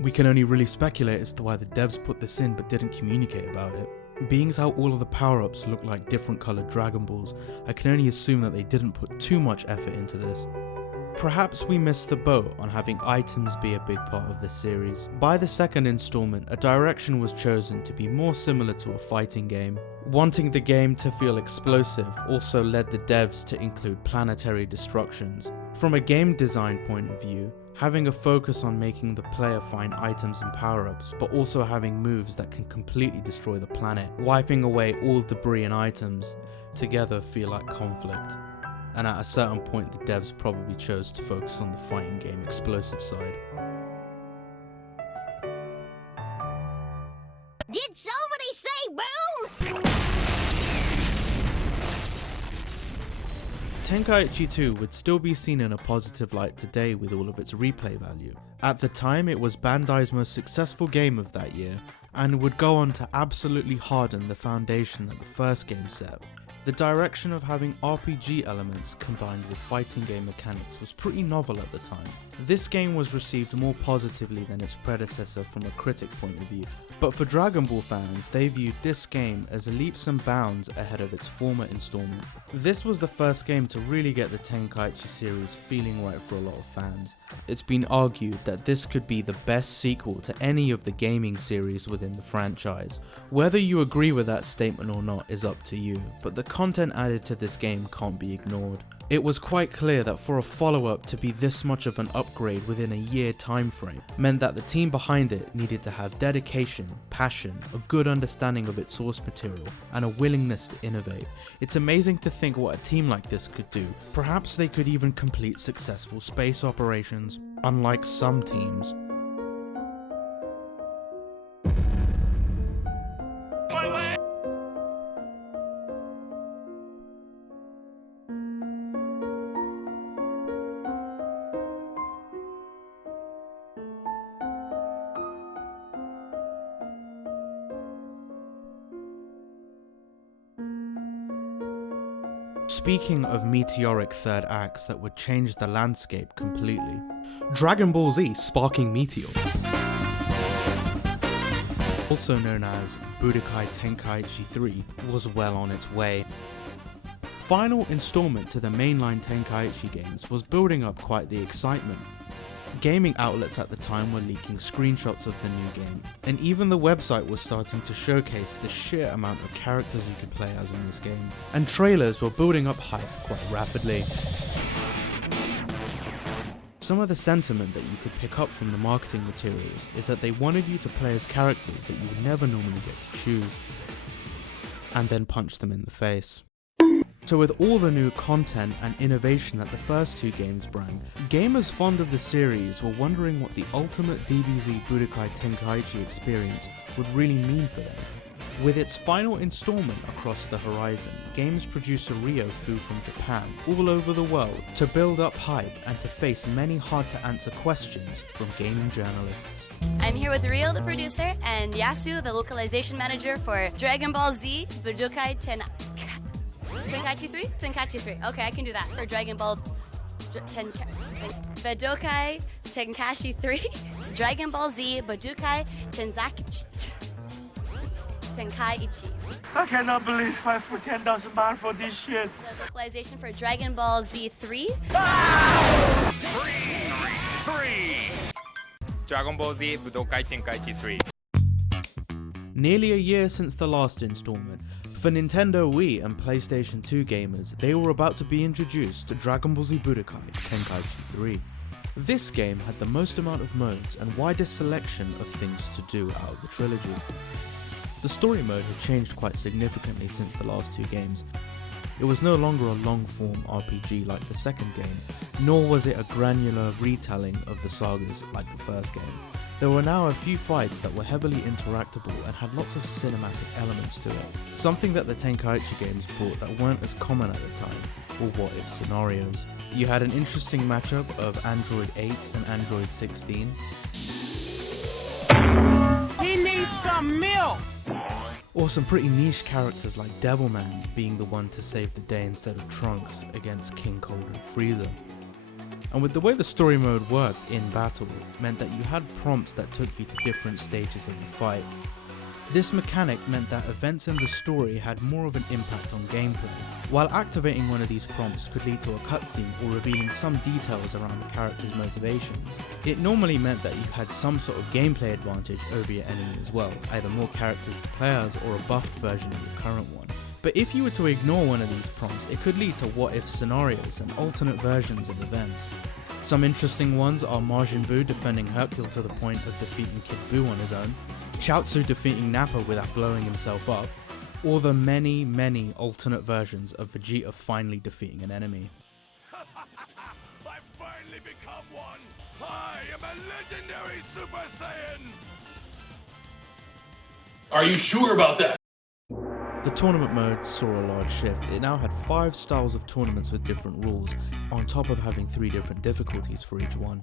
We can only really speculate as to why the devs put this in but didn't communicate about it. Being as how all of the power-ups look like different coloured Dragon Balls, I can only assume that they didn't put too much effort into this. Perhaps we missed the boat on having items be a big part of this series. By the second installment, a direction was chosen to be more similar to a fighting game. Wanting the game to feel explosive also led the devs to include planetary destructions. From a game design point of view, having a focus on making the player find items and power-ups, but also having moves that can completely destroy the planet, wiping away all debris and items, together feel like conflict. And at a certain point the devs probably chose to focus on the fighting game explosive side. Did somebody say boom? Tenkaichi 2 would still be seen in a positive light today with all of its replay value. At the time, it was Bandai's most successful game of that year, and would go on to absolutely harden the foundation that the first game set. The direction of having RPG elements combined with fighting game mechanics was pretty novel at the time. This game was received more positively than its predecessor from a critic point of view, but for Dragon Ball fans, they viewed this game as leaps and bounds ahead of its former installment. This was the first game to really get the Tenkaichi series feeling right for a lot of fans. It's been argued that this could be the best sequel to any of the gaming series within the franchise. Whether you agree with that statement or not is up to you, but the content added to this game can't be ignored. It was quite clear that for a follow-up to be this much of an upgrade within a year time frame meant that the team behind it needed to have dedication, passion, a good understanding of its source material, and a willingness to innovate. It's amazing to think what a team like this could do. Perhaps they could even complete successful space operations, unlike some teams. Speaking of meteoric third acts that would change the landscape completely, Dragon Ball Z Sparking Meteor, also known as Budokai Tenkaichi 3, was well on its way. Final installment to the mainline Tenkaichi games was building up quite the excitement. Gaming outlets at the time were leaking screenshots of the new game, and even the website was starting to showcase the sheer amount of characters you could play as in this game, and trailers were building up hype quite rapidly. Some of the sentiment that you could pick up from the marketing materials is that they wanted you to play as characters that you would never normally get to choose, and then punch them in the face. So with all the new content and innovation that the first two games bring, gamers fond of the series were wondering what the ultimate DBZ Budokai Tenkaichi experience would really mean for them. With its final installment across the horizon, games producer Ryo flew from Japan all over the world to build up hype and to face many hard to answer questions from gaming journalists. I'm here with Ryo, the producer, and Yasu, the localization manager for Dragonball Z Budokai Tenkaichi 3? Tenkaichi 3. Okay, I can do that. For Dragonball Budokai Tenkaichi 3, Dragonball Z Budokai Tenkaichi. I cannot believe I put 10,000 baht for this shit. The localization for Dragonball Z3. Dragonball Z Budokai Tenkaichi 3. Nearly a year since the last installment, for Nintendo Wii and PlayStation 2 gamers, they were about to be introduced to Dragonball Z Budokai Tenkaichi 3. This game had the most amount of modes and widest selection of things to do out of the trilogy. The story mode had changed quite significantly since the last two games. It was no longer a long-form RPG like the second game, nor was it a granular retelling of the sagas like the first game. There were now a few fights that were heavily interactable and had lots of cinematic elements to it, something that the Tenkaichi games brought that weren't as common at the time, or what-if scenarios. You had an interesting matchup of Android 8 and Android 16. He needs some milk! Or some pretty niche characters like Devilman being the one to save the day instead of Trunks against King Cold and Frieza. And with the way the story mode worked in battle, meant that you had prompts that took you to different stages of the fight. This mechanic meant that events in the story had more of an impact on gameplay, while activating one of these prompts could lead to a cutscene or revealing some details around the character's motivations. It normally meant that you had some sort of gameplay advantage over your enemy as well, either more characters to play as or a buffed version of your current one. But if you were to ignore one of these prompts, it could lead to what-if scenarios and alternate versions of events. Some interesting ones are Majin Buu defending Hercule to the point of defeating Kid Buu on his own, Chaozu defeating Nappa without blowing himself up, or the many alternate versions of Vegeta finally defeating an enemy. I finally become one! I am a legendary Super Saiyan! Are you sure about that? The tournament mode saw a large shift. It now had 5 styles of tournaments with different rules, on top of having 3 different difficulties for each one.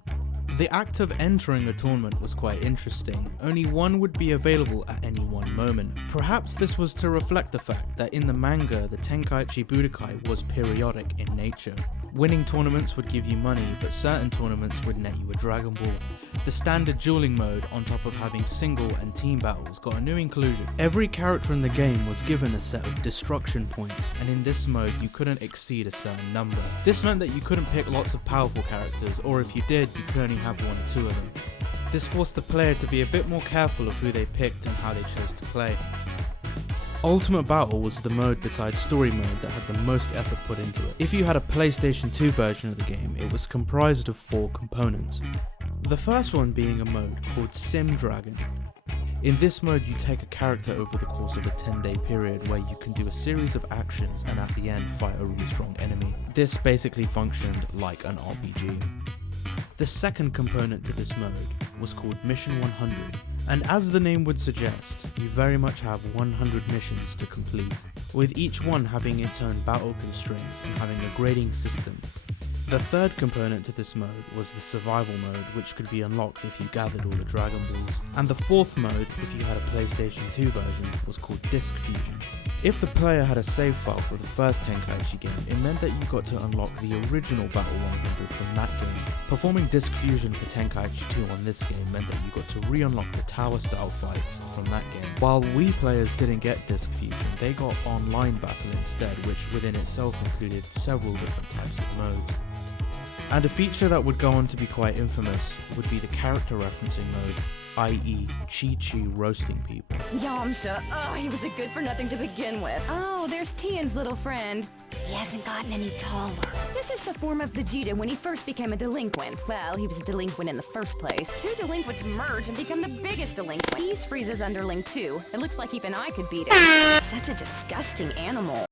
The act of entering a tournament was quite interesting. Only one would be available at any one moment. Perhaps this was to reflect the fact that in the manga, the Tenkaichi Budokai was periodic in nature. Winning tournaments would give you money, but certain tournaments would net you a Dragon Ball. The standard dueling mode, on top of having single and team battles, got a new inclusion. Every character in the game was given a set of destruction points, and in this mode you couldn't exceed a certain number. This meant that you couldn't pick lots of powerful characters, or if you did, you could only have 1 or 2 of them. This forced the player to be a bit more careful of who they picked and how they chose to play. Ultimate Battle was the mode besides story mode that had the most effort put into it. If you had a PlayStation 2 version of the game, it was comprised of 4 components. The first one being a mode called Sim Dragon. In this mode you take a character over the course of a 10-day period where you can do a series of actions and at the end fight a really strong enemy. This basically functioned like an RPG. The second component to this mode was called Mission 100, and as the name would suggest, you very much have 100 missions to complete, with each one having its own battle constraints and having a grading system. The third component to this mode was the survival mode, which could be unlocked if you gathered all the Dragon Balls. And the fourth mode, if you had a PlayStation 2 version, was called Disc Fusion. If the player had a save file for the first Tenkaichi game, it meant that you got to unlock the original Battle 100 from that game. Performing Disc Fusion for Tenkaichi 2 on this game meant that you got to re-unlock the tower style fights from that game. While Wii players didn't get Disc Fusion, they got online battle instead, which within itself included several different types of modes. And a feature that would go on to be quite infamous would be the character referencing mode, i.e. Chi-Chi roasting people. Yamcha, oh, he was a good for nothing to begin with. Oh, there's Tien's little friend. He hasn't gotten any taller. This is the form of Vegeta when he first became a delinquent. Well, he was a delinquent in the first place. 2 delinquents merge and become the biggest delinquent. He's Frieza's underling too. It looks like even I could beat him. Such a disgusting animal.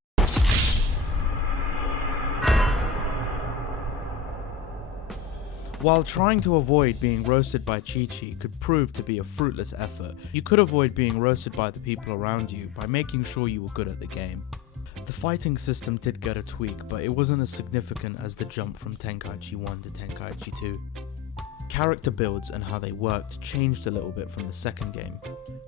While trying to avoid being roasted by Chi-Chi could prove to be a fruitless effort, you could avoid being roasted by the people around you by making sure you were good at the game. The fighting system did get a tweak, but it wasn't as significant as the jump from Tenkaichi 1 to Tenkaichi 2. Character builds and how they worked changed a little bit from the second game.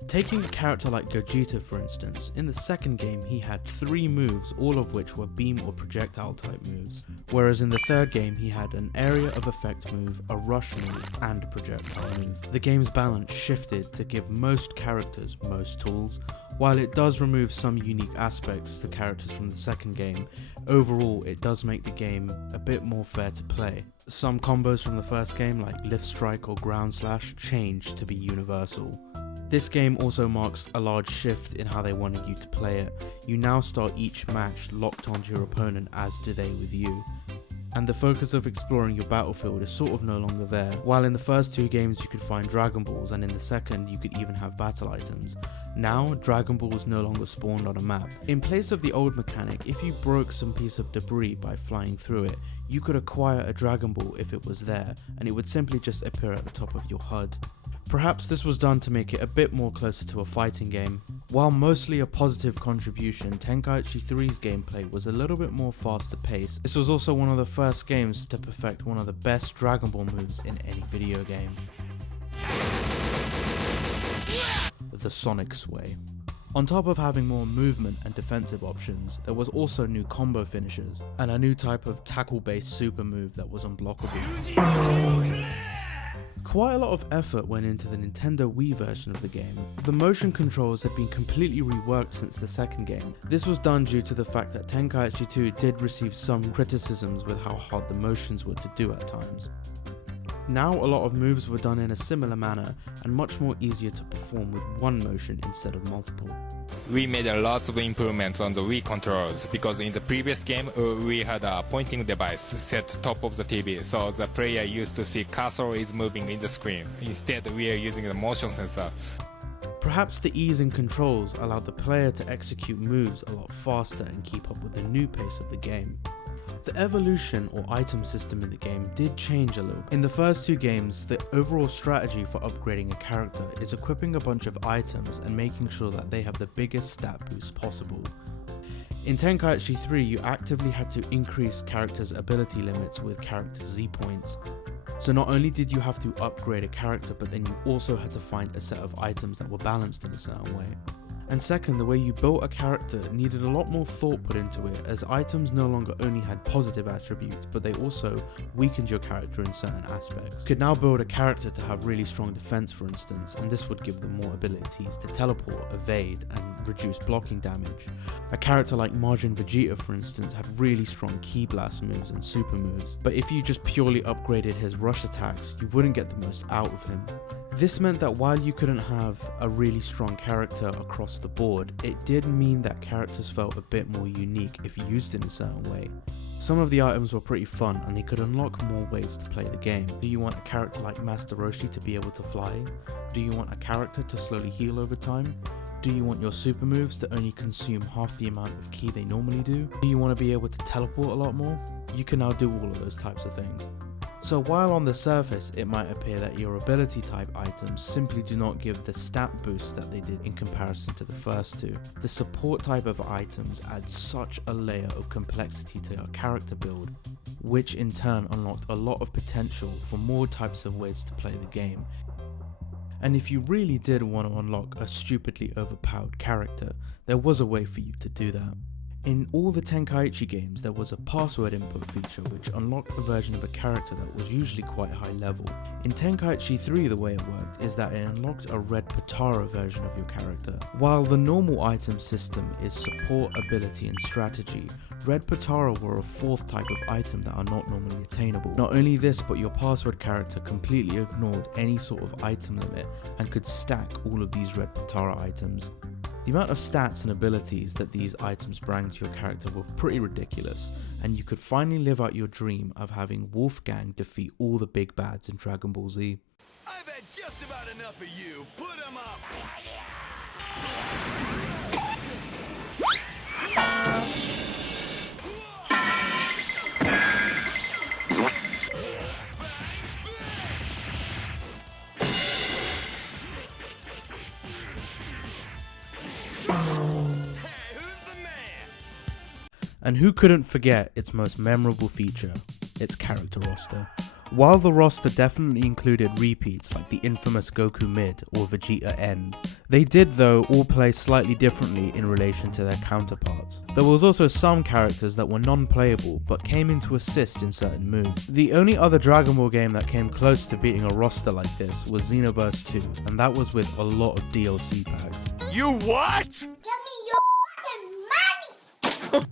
Taking a character like Gogeta for instance, in the second game he had 3 moves, all of which were beam or projectile type moves, whereas in the third game he had an area of effect move, a rush move, and a projectile move. The game's balance shifted to give most characters most tools. While it does remove some unique aspects to characters from the second game, overall it does make the game a bit more fair to play. Some combos from the first game like lift strike or ground slash changed to be universal. This game also marks a large shift in how they wanted you to play it. You now start each match locked onto your opponent as do they with you. And the focus of exploring your battlefield is sort of no longer there. While in the first 2 games you could find Dragon Balls and in the second you could even have battle items, now Dragon Balls no longer spawned on a map. In place of the old mechanic, if you broke some piece of debris by flying through it, you could acquire a Dragon Ball if it was there, and it would simply just appear at the top of your HUD. Perhaps this was done to make it a bit more closer to a fighting game. While mostly a positive contribution, Tenkaichi 3's gameplay was a little bit more faster paced. This was also one of the first games to perfect one of the best Dragon Ball moves in any video game. The Sonic Sway. On top of having more movement and defensive options, there was also new combo finishers, and a new type of tackle-based super move that was unblockable. Quite a lot of effort went into the Nintendo Wii version of the game. The motion controls had been completely reworked since the second game. This was done due to the fact that Tenkaichi 2 did receive some criticisms with how hard the motions were to do at times. Now a lot of moves were done in a similar manner and much more easier to perform with one motion instead of multiple. We made a lot of improvements on the Wii controls because in the previous game we had a pointing device set top of the TV, so the player used to see cursor is moving in the screen. Instead we are using the motion sensor. Perhaps the ease in controls allowed the player to execute moves a lot faster and keep up with the new pace of the game. The evolution or item system in the game did change a little. In the first 2 games, the overall strategy for upgrading a character is equipping a bunch of items and making sure that they have the biggest stat boost possible. In Tenkaichi 3, you actively had to increase characters' ability limits with character Z points. So not only did you have to upgrade a character, but then you also had to find a set of items that were balanced in a certain way. And second, the way you built a character needed a lot more thought put into it, as items no longer only had positive attributes, but they also weakened your character in certain aspects. You could now build a character to have really strong defense, for instance, and this would give them more abilities to teleport, evade, and reduce blocking damage. A character like Majin Vegeta, for instance, had really strong Ki Blast moves and super moves, but if you just purely upgraded his rush attacks, you wouldn't get the most out of him. This meant that while you couldn't have a really strong character across the board, it did mean that characters felt a bit more unique if used in a certain way. Some of the items were pretty fun and they could unlock more ways to play the game. Do you want a character like Master Roshi to be able to fly? Do you want a character to slowly heal over time? Do you want your super moves to only consume half the amount of ki they normally do? Do you want to be able to teleport a lot more? You can now do all of those types of things. So while on the surface it might appear that your ability type items simply do not give the stat boost that they did in comparison to the first 2, the support type of items add such a layer of complexity to your character build, which in turn unlocked a lot of potential for more types of ways to play the game. And if you really did want to unlock a stupidly overpowered character, there was a way for you to do that. In all the Tenkaichi games, there was a password input feature which unlocked a version of a character that was usually quite high level. In Tenkaichi 3, the way it worked is that it unlocked a Red Potara version of your character. While the normal item system is support, ability and strategy, Red Potara were a 4th type of item that are not normally attainable. Not only this, but your password character completely ignored any sort of item limit and could stack all of these Red Potara items. The amount of stats and abilities that these items bring to your character were pretty ridiculous, and you could finally live out your dream of having Wolfgang defeat all the big bads in Dragon Ball Z. I've had just about enough of you. Put 'em up. And who couldn't forget its most memorable feature, its character roster. While the roster definitely included repeats like the infamous Goku mid or Vegeta end, they did though all play slightly differently in relation to their counterparts. There was also some characters that were non-playable but came in to assist in certain moves. The only other Dragon Ball game that came close to beating a roster like this was Xenoverse 2, and that was with a lot of DLC packs. You what? Give me your fucking money!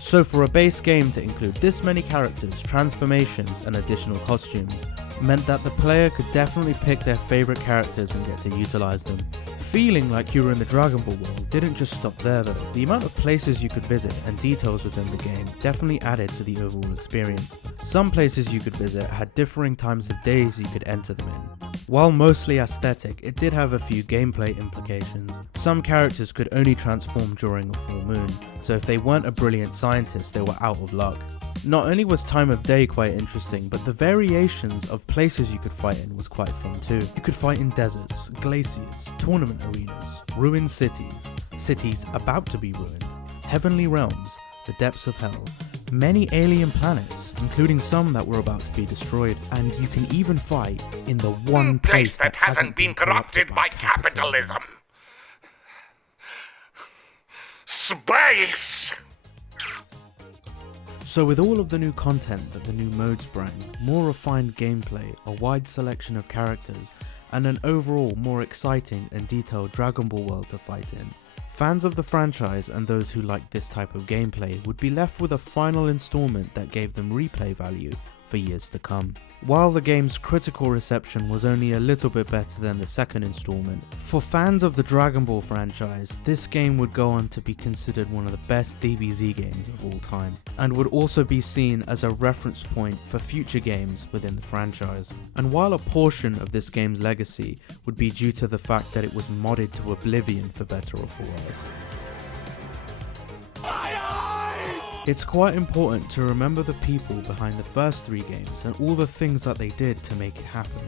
So for a base game to include this many characters, transformations and additional costumes meant that the player could definitely pick their favourite characters and get to utilise them. Feeling like you were in the Dragon Ball world didn't just stop there though. The amount of places you could visit and details within the game definitely added to the overall experience. Some places you could visit had differing times of days you could enter them in. While mostly aesthetic, it did have a few gameplay implications. Some characters could only transform during a full moon, so if they weren't a brilliant scientist, they were out of luck. Not only was time of day quite interesting, but the variations of places you could fight in was quite fun too. You could fight in deserts, glaciers, tournament arenas, ruined cities, cities about to be ruined, heavenly realms, the depths of hell, many alien planets, including some that were about to be destroyed, and you can even fight in the one place that hasn't been corrupted by capitalism. Space! So with all of the new content that the new modes bring, more refined gameplay, a wide selection of characters, and an overall more exciting and detailed Dragon Ball world to fight in, fans of the franchise and those who like this type of gameplay would be left with a final installment that gave them replay value for years to come. While the game's critical reception was only a little bit better than the second installment, for fans of the Dragon Ball franchise, this game would go on to be considered one of the best DBZ games of all time, and would also be seen as a reference point for future games within the franchise. And while a portion of this game's legacy would be due to the fact that it was modded to oblivion for better or for worse, it's quite important to remember the people behind the first 3 games and all the things that they did to make it happen.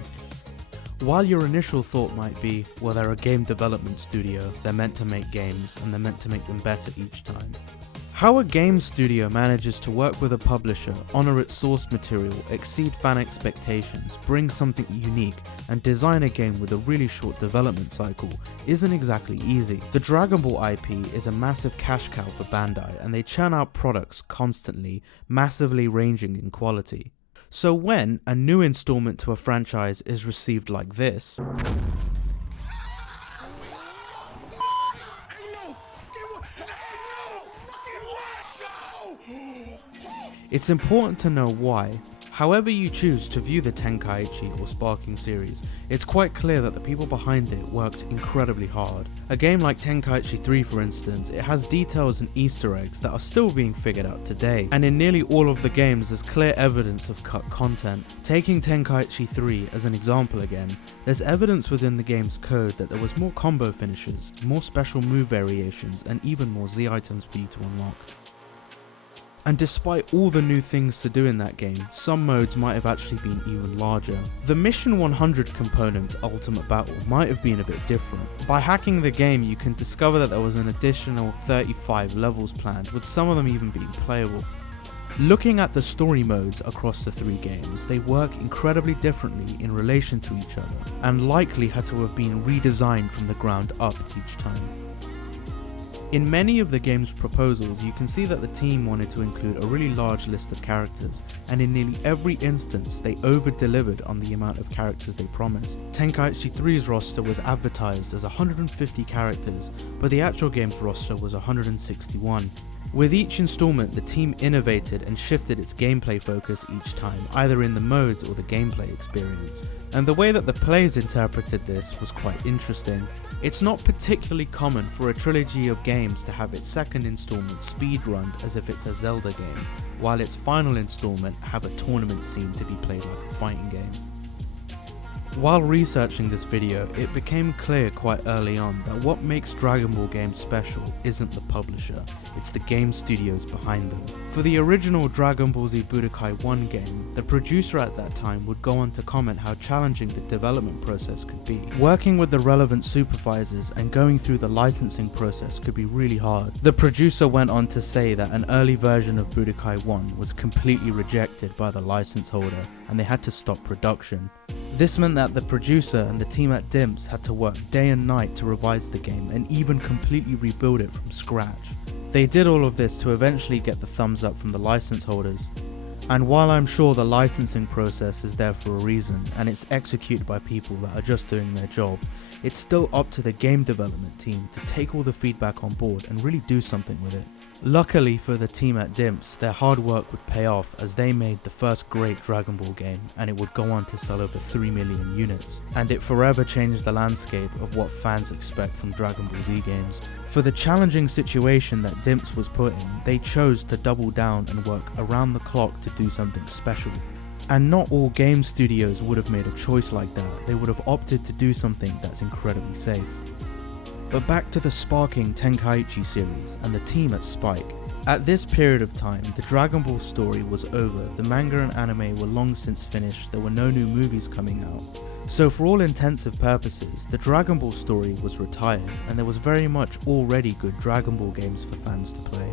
While your initial thought might be, well, they're a game development studio, they're meant to make games and they're meant to make them better each time. How a game studio manages to work with a publisher, honour its source material, exceed fan expectations, bring something unique, and design a game with a really short development cycle isn't exactly easy. The Dragon Ball IP is a massive cash cow for Bandai, and they churn out products constantly, massively ranging in quality. So when a new installment to a franchise is received like this, it's important to know why. However you choose to view the Tenkaichi or Sparking series, it's quite clear that the people behind it worked incredibly hard. A game like Tenkaichi 3 for instance, it has details and Easter eggs that are still being figured out today, and in nearly all of the games there's clear evidence of cut content. Taking Tenkaichi 3 as an example again, there's evidence within the game's code that there was more combo finishes, more special move variations, and even more Z items for you to unlock. And despite all the new things to do in that game, some modes might have actually been even larger. The Mission 100 component, Ultimate Battle, might have been a bit different. By hacking the game, you can discover that there was an additional 35 levels planned, with some of them even being playable. Looking at the story modes across the 3 games, they work incredibly differently in relation to each other, and likely had to have been redesigned from the ground up each time. In many of the game's proposals, you can see that the team wanted to include a really large list of characters, and in nearly every instance they over-delivered on the amount of characters they promised. Tenkaichi 3's roster was advertised as 150 characters, but the actual game's roster was 161. With each installment, the team innovated and shifted its gameplay focus each time, either in the modes or the gameplay experience, and the way that the players interpreted this was quite interesting. It's not particularly common for a trilogy of games to have its second installment speedrunned as if it's a Zelda game, while its final installment have a tournament scene to be played like a fighting game. While researching this video, it became clear quite early on that what makes Dragon Ball games special isn't the publisher, it's the game studios behind them. For the original Dragon Ball Z Budokai 1 game, the producer at that time would go on to comment how challenging the development process could be. Working with the relevant supervisors and going through the licensing process could be really hard. The producer went on to say that an early version of Budokai 1 was completely rejected by the license holder and they had to stop production. This meant that the producer and the team at DIMPS had to work day and night to revise the game and even completely rebuild it from scratch. They did all of this to eventually get the thumbs up from the license holders. And while I'm sure the licensing process is there for a reason and it's executed by people that are just doing their job, it's still up to the game development team to take all the feedback on board and really do something with it. Luckily for the team at DIMPS, their hard work would pay off as they made the first great Dragon Ball game and it would go on to sell over 3 million units. And it forever changed the landscape of what fans expect from Dragon Ball Z games. For the challenging situation that DIMPS was put in, they chose to double down and work around the clock to do something special. And not all game studios would have made a choice like that, they would have opted to do something that's incredibly safe. But back to the sparking Tenkaichi series and the team at Spike. At this period of time, the Dragon Ball story was over, the manga and anime were long since finished, there were no new movies coming out. So for all intensive purposes, the Dragon Ball story was retired and there was very much already good Dragon Ball games for fans to play.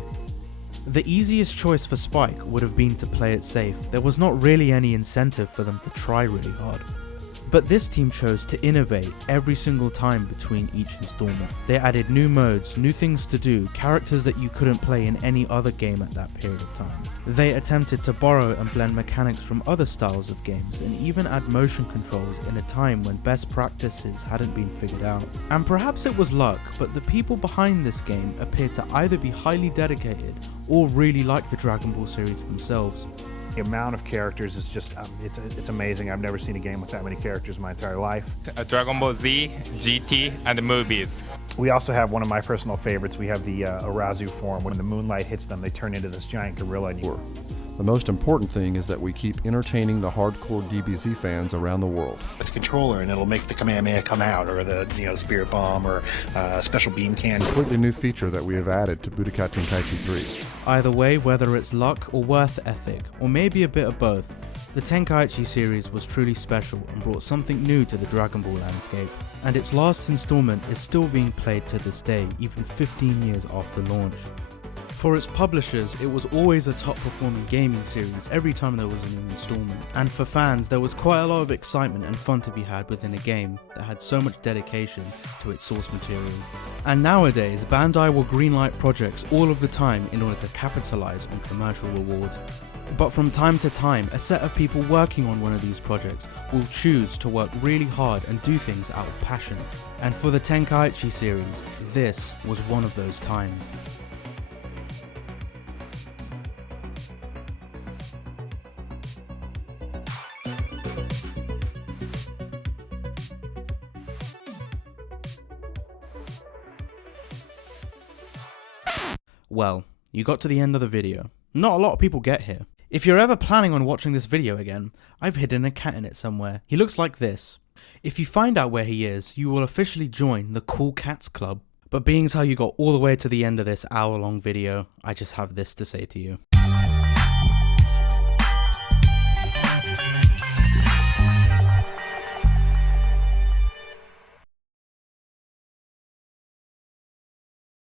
The easiest choice for Spike would have been to play it safe, there was not really any incentive for them to try really hard. But this team chose to innovate every single time between each installment. They added new modes, new things to do, characters that you couldn't play in any other game at that period of time. They attempted to borrow and blend mechanics from other styles of games and even add motion controls in a time when best practices hadn't been figured out. And perhaps it was luck, but the people behind this game appeared to either be highly dedicated or really like the Dragon Ball series themselves. The amount of characters is just, it's amazing. I've never seen a game with that many characters in my entire life. Dragon Ball Z, GT, and the movies. We also have one of my personal favorites. We have the Arazu form. When the moonlight hits them, they turn into this giant gorilla. The most important thing is that we keep entertaining the hardcore DBZ fans around the world. With a controller, and it'll make the Kamehameha come out, or the Spirit Bomb, or special beam cannon. Completely new feature that we have added to Budokai Tenkaichi 3. Either way, whether it's luck or worth ethic, or maybe a bit of both, the Tenkaichi series was truly special and brought something new to the Dragon Ball landscape. And its last installment is still being played to this day, even 15 years after launch. For its publishers, it was always a top performing gaming series every time there was a new installment. And for fans, there was quite a lot of excitement and fun to be had within a game that had so much dedication to its source material. And nowadays, Bandai will greenlight projects all of the time in order to capitalize on commercial rewards. But from time to time, a set of people working on one of these projects will choose to work really hard and do things out of passion. And for the Tenkaichi series, this was one of those times. Well, you got to the end of the video. Not a lot of people get here. If you're ever planning on watching this video again, I've hidden a cat in it somewhere. He looks like this. If you find out where he is, you will officially join the Cool Cats Club. But being as how you got all the way to the end of this hour-long video, I just have this to say to you.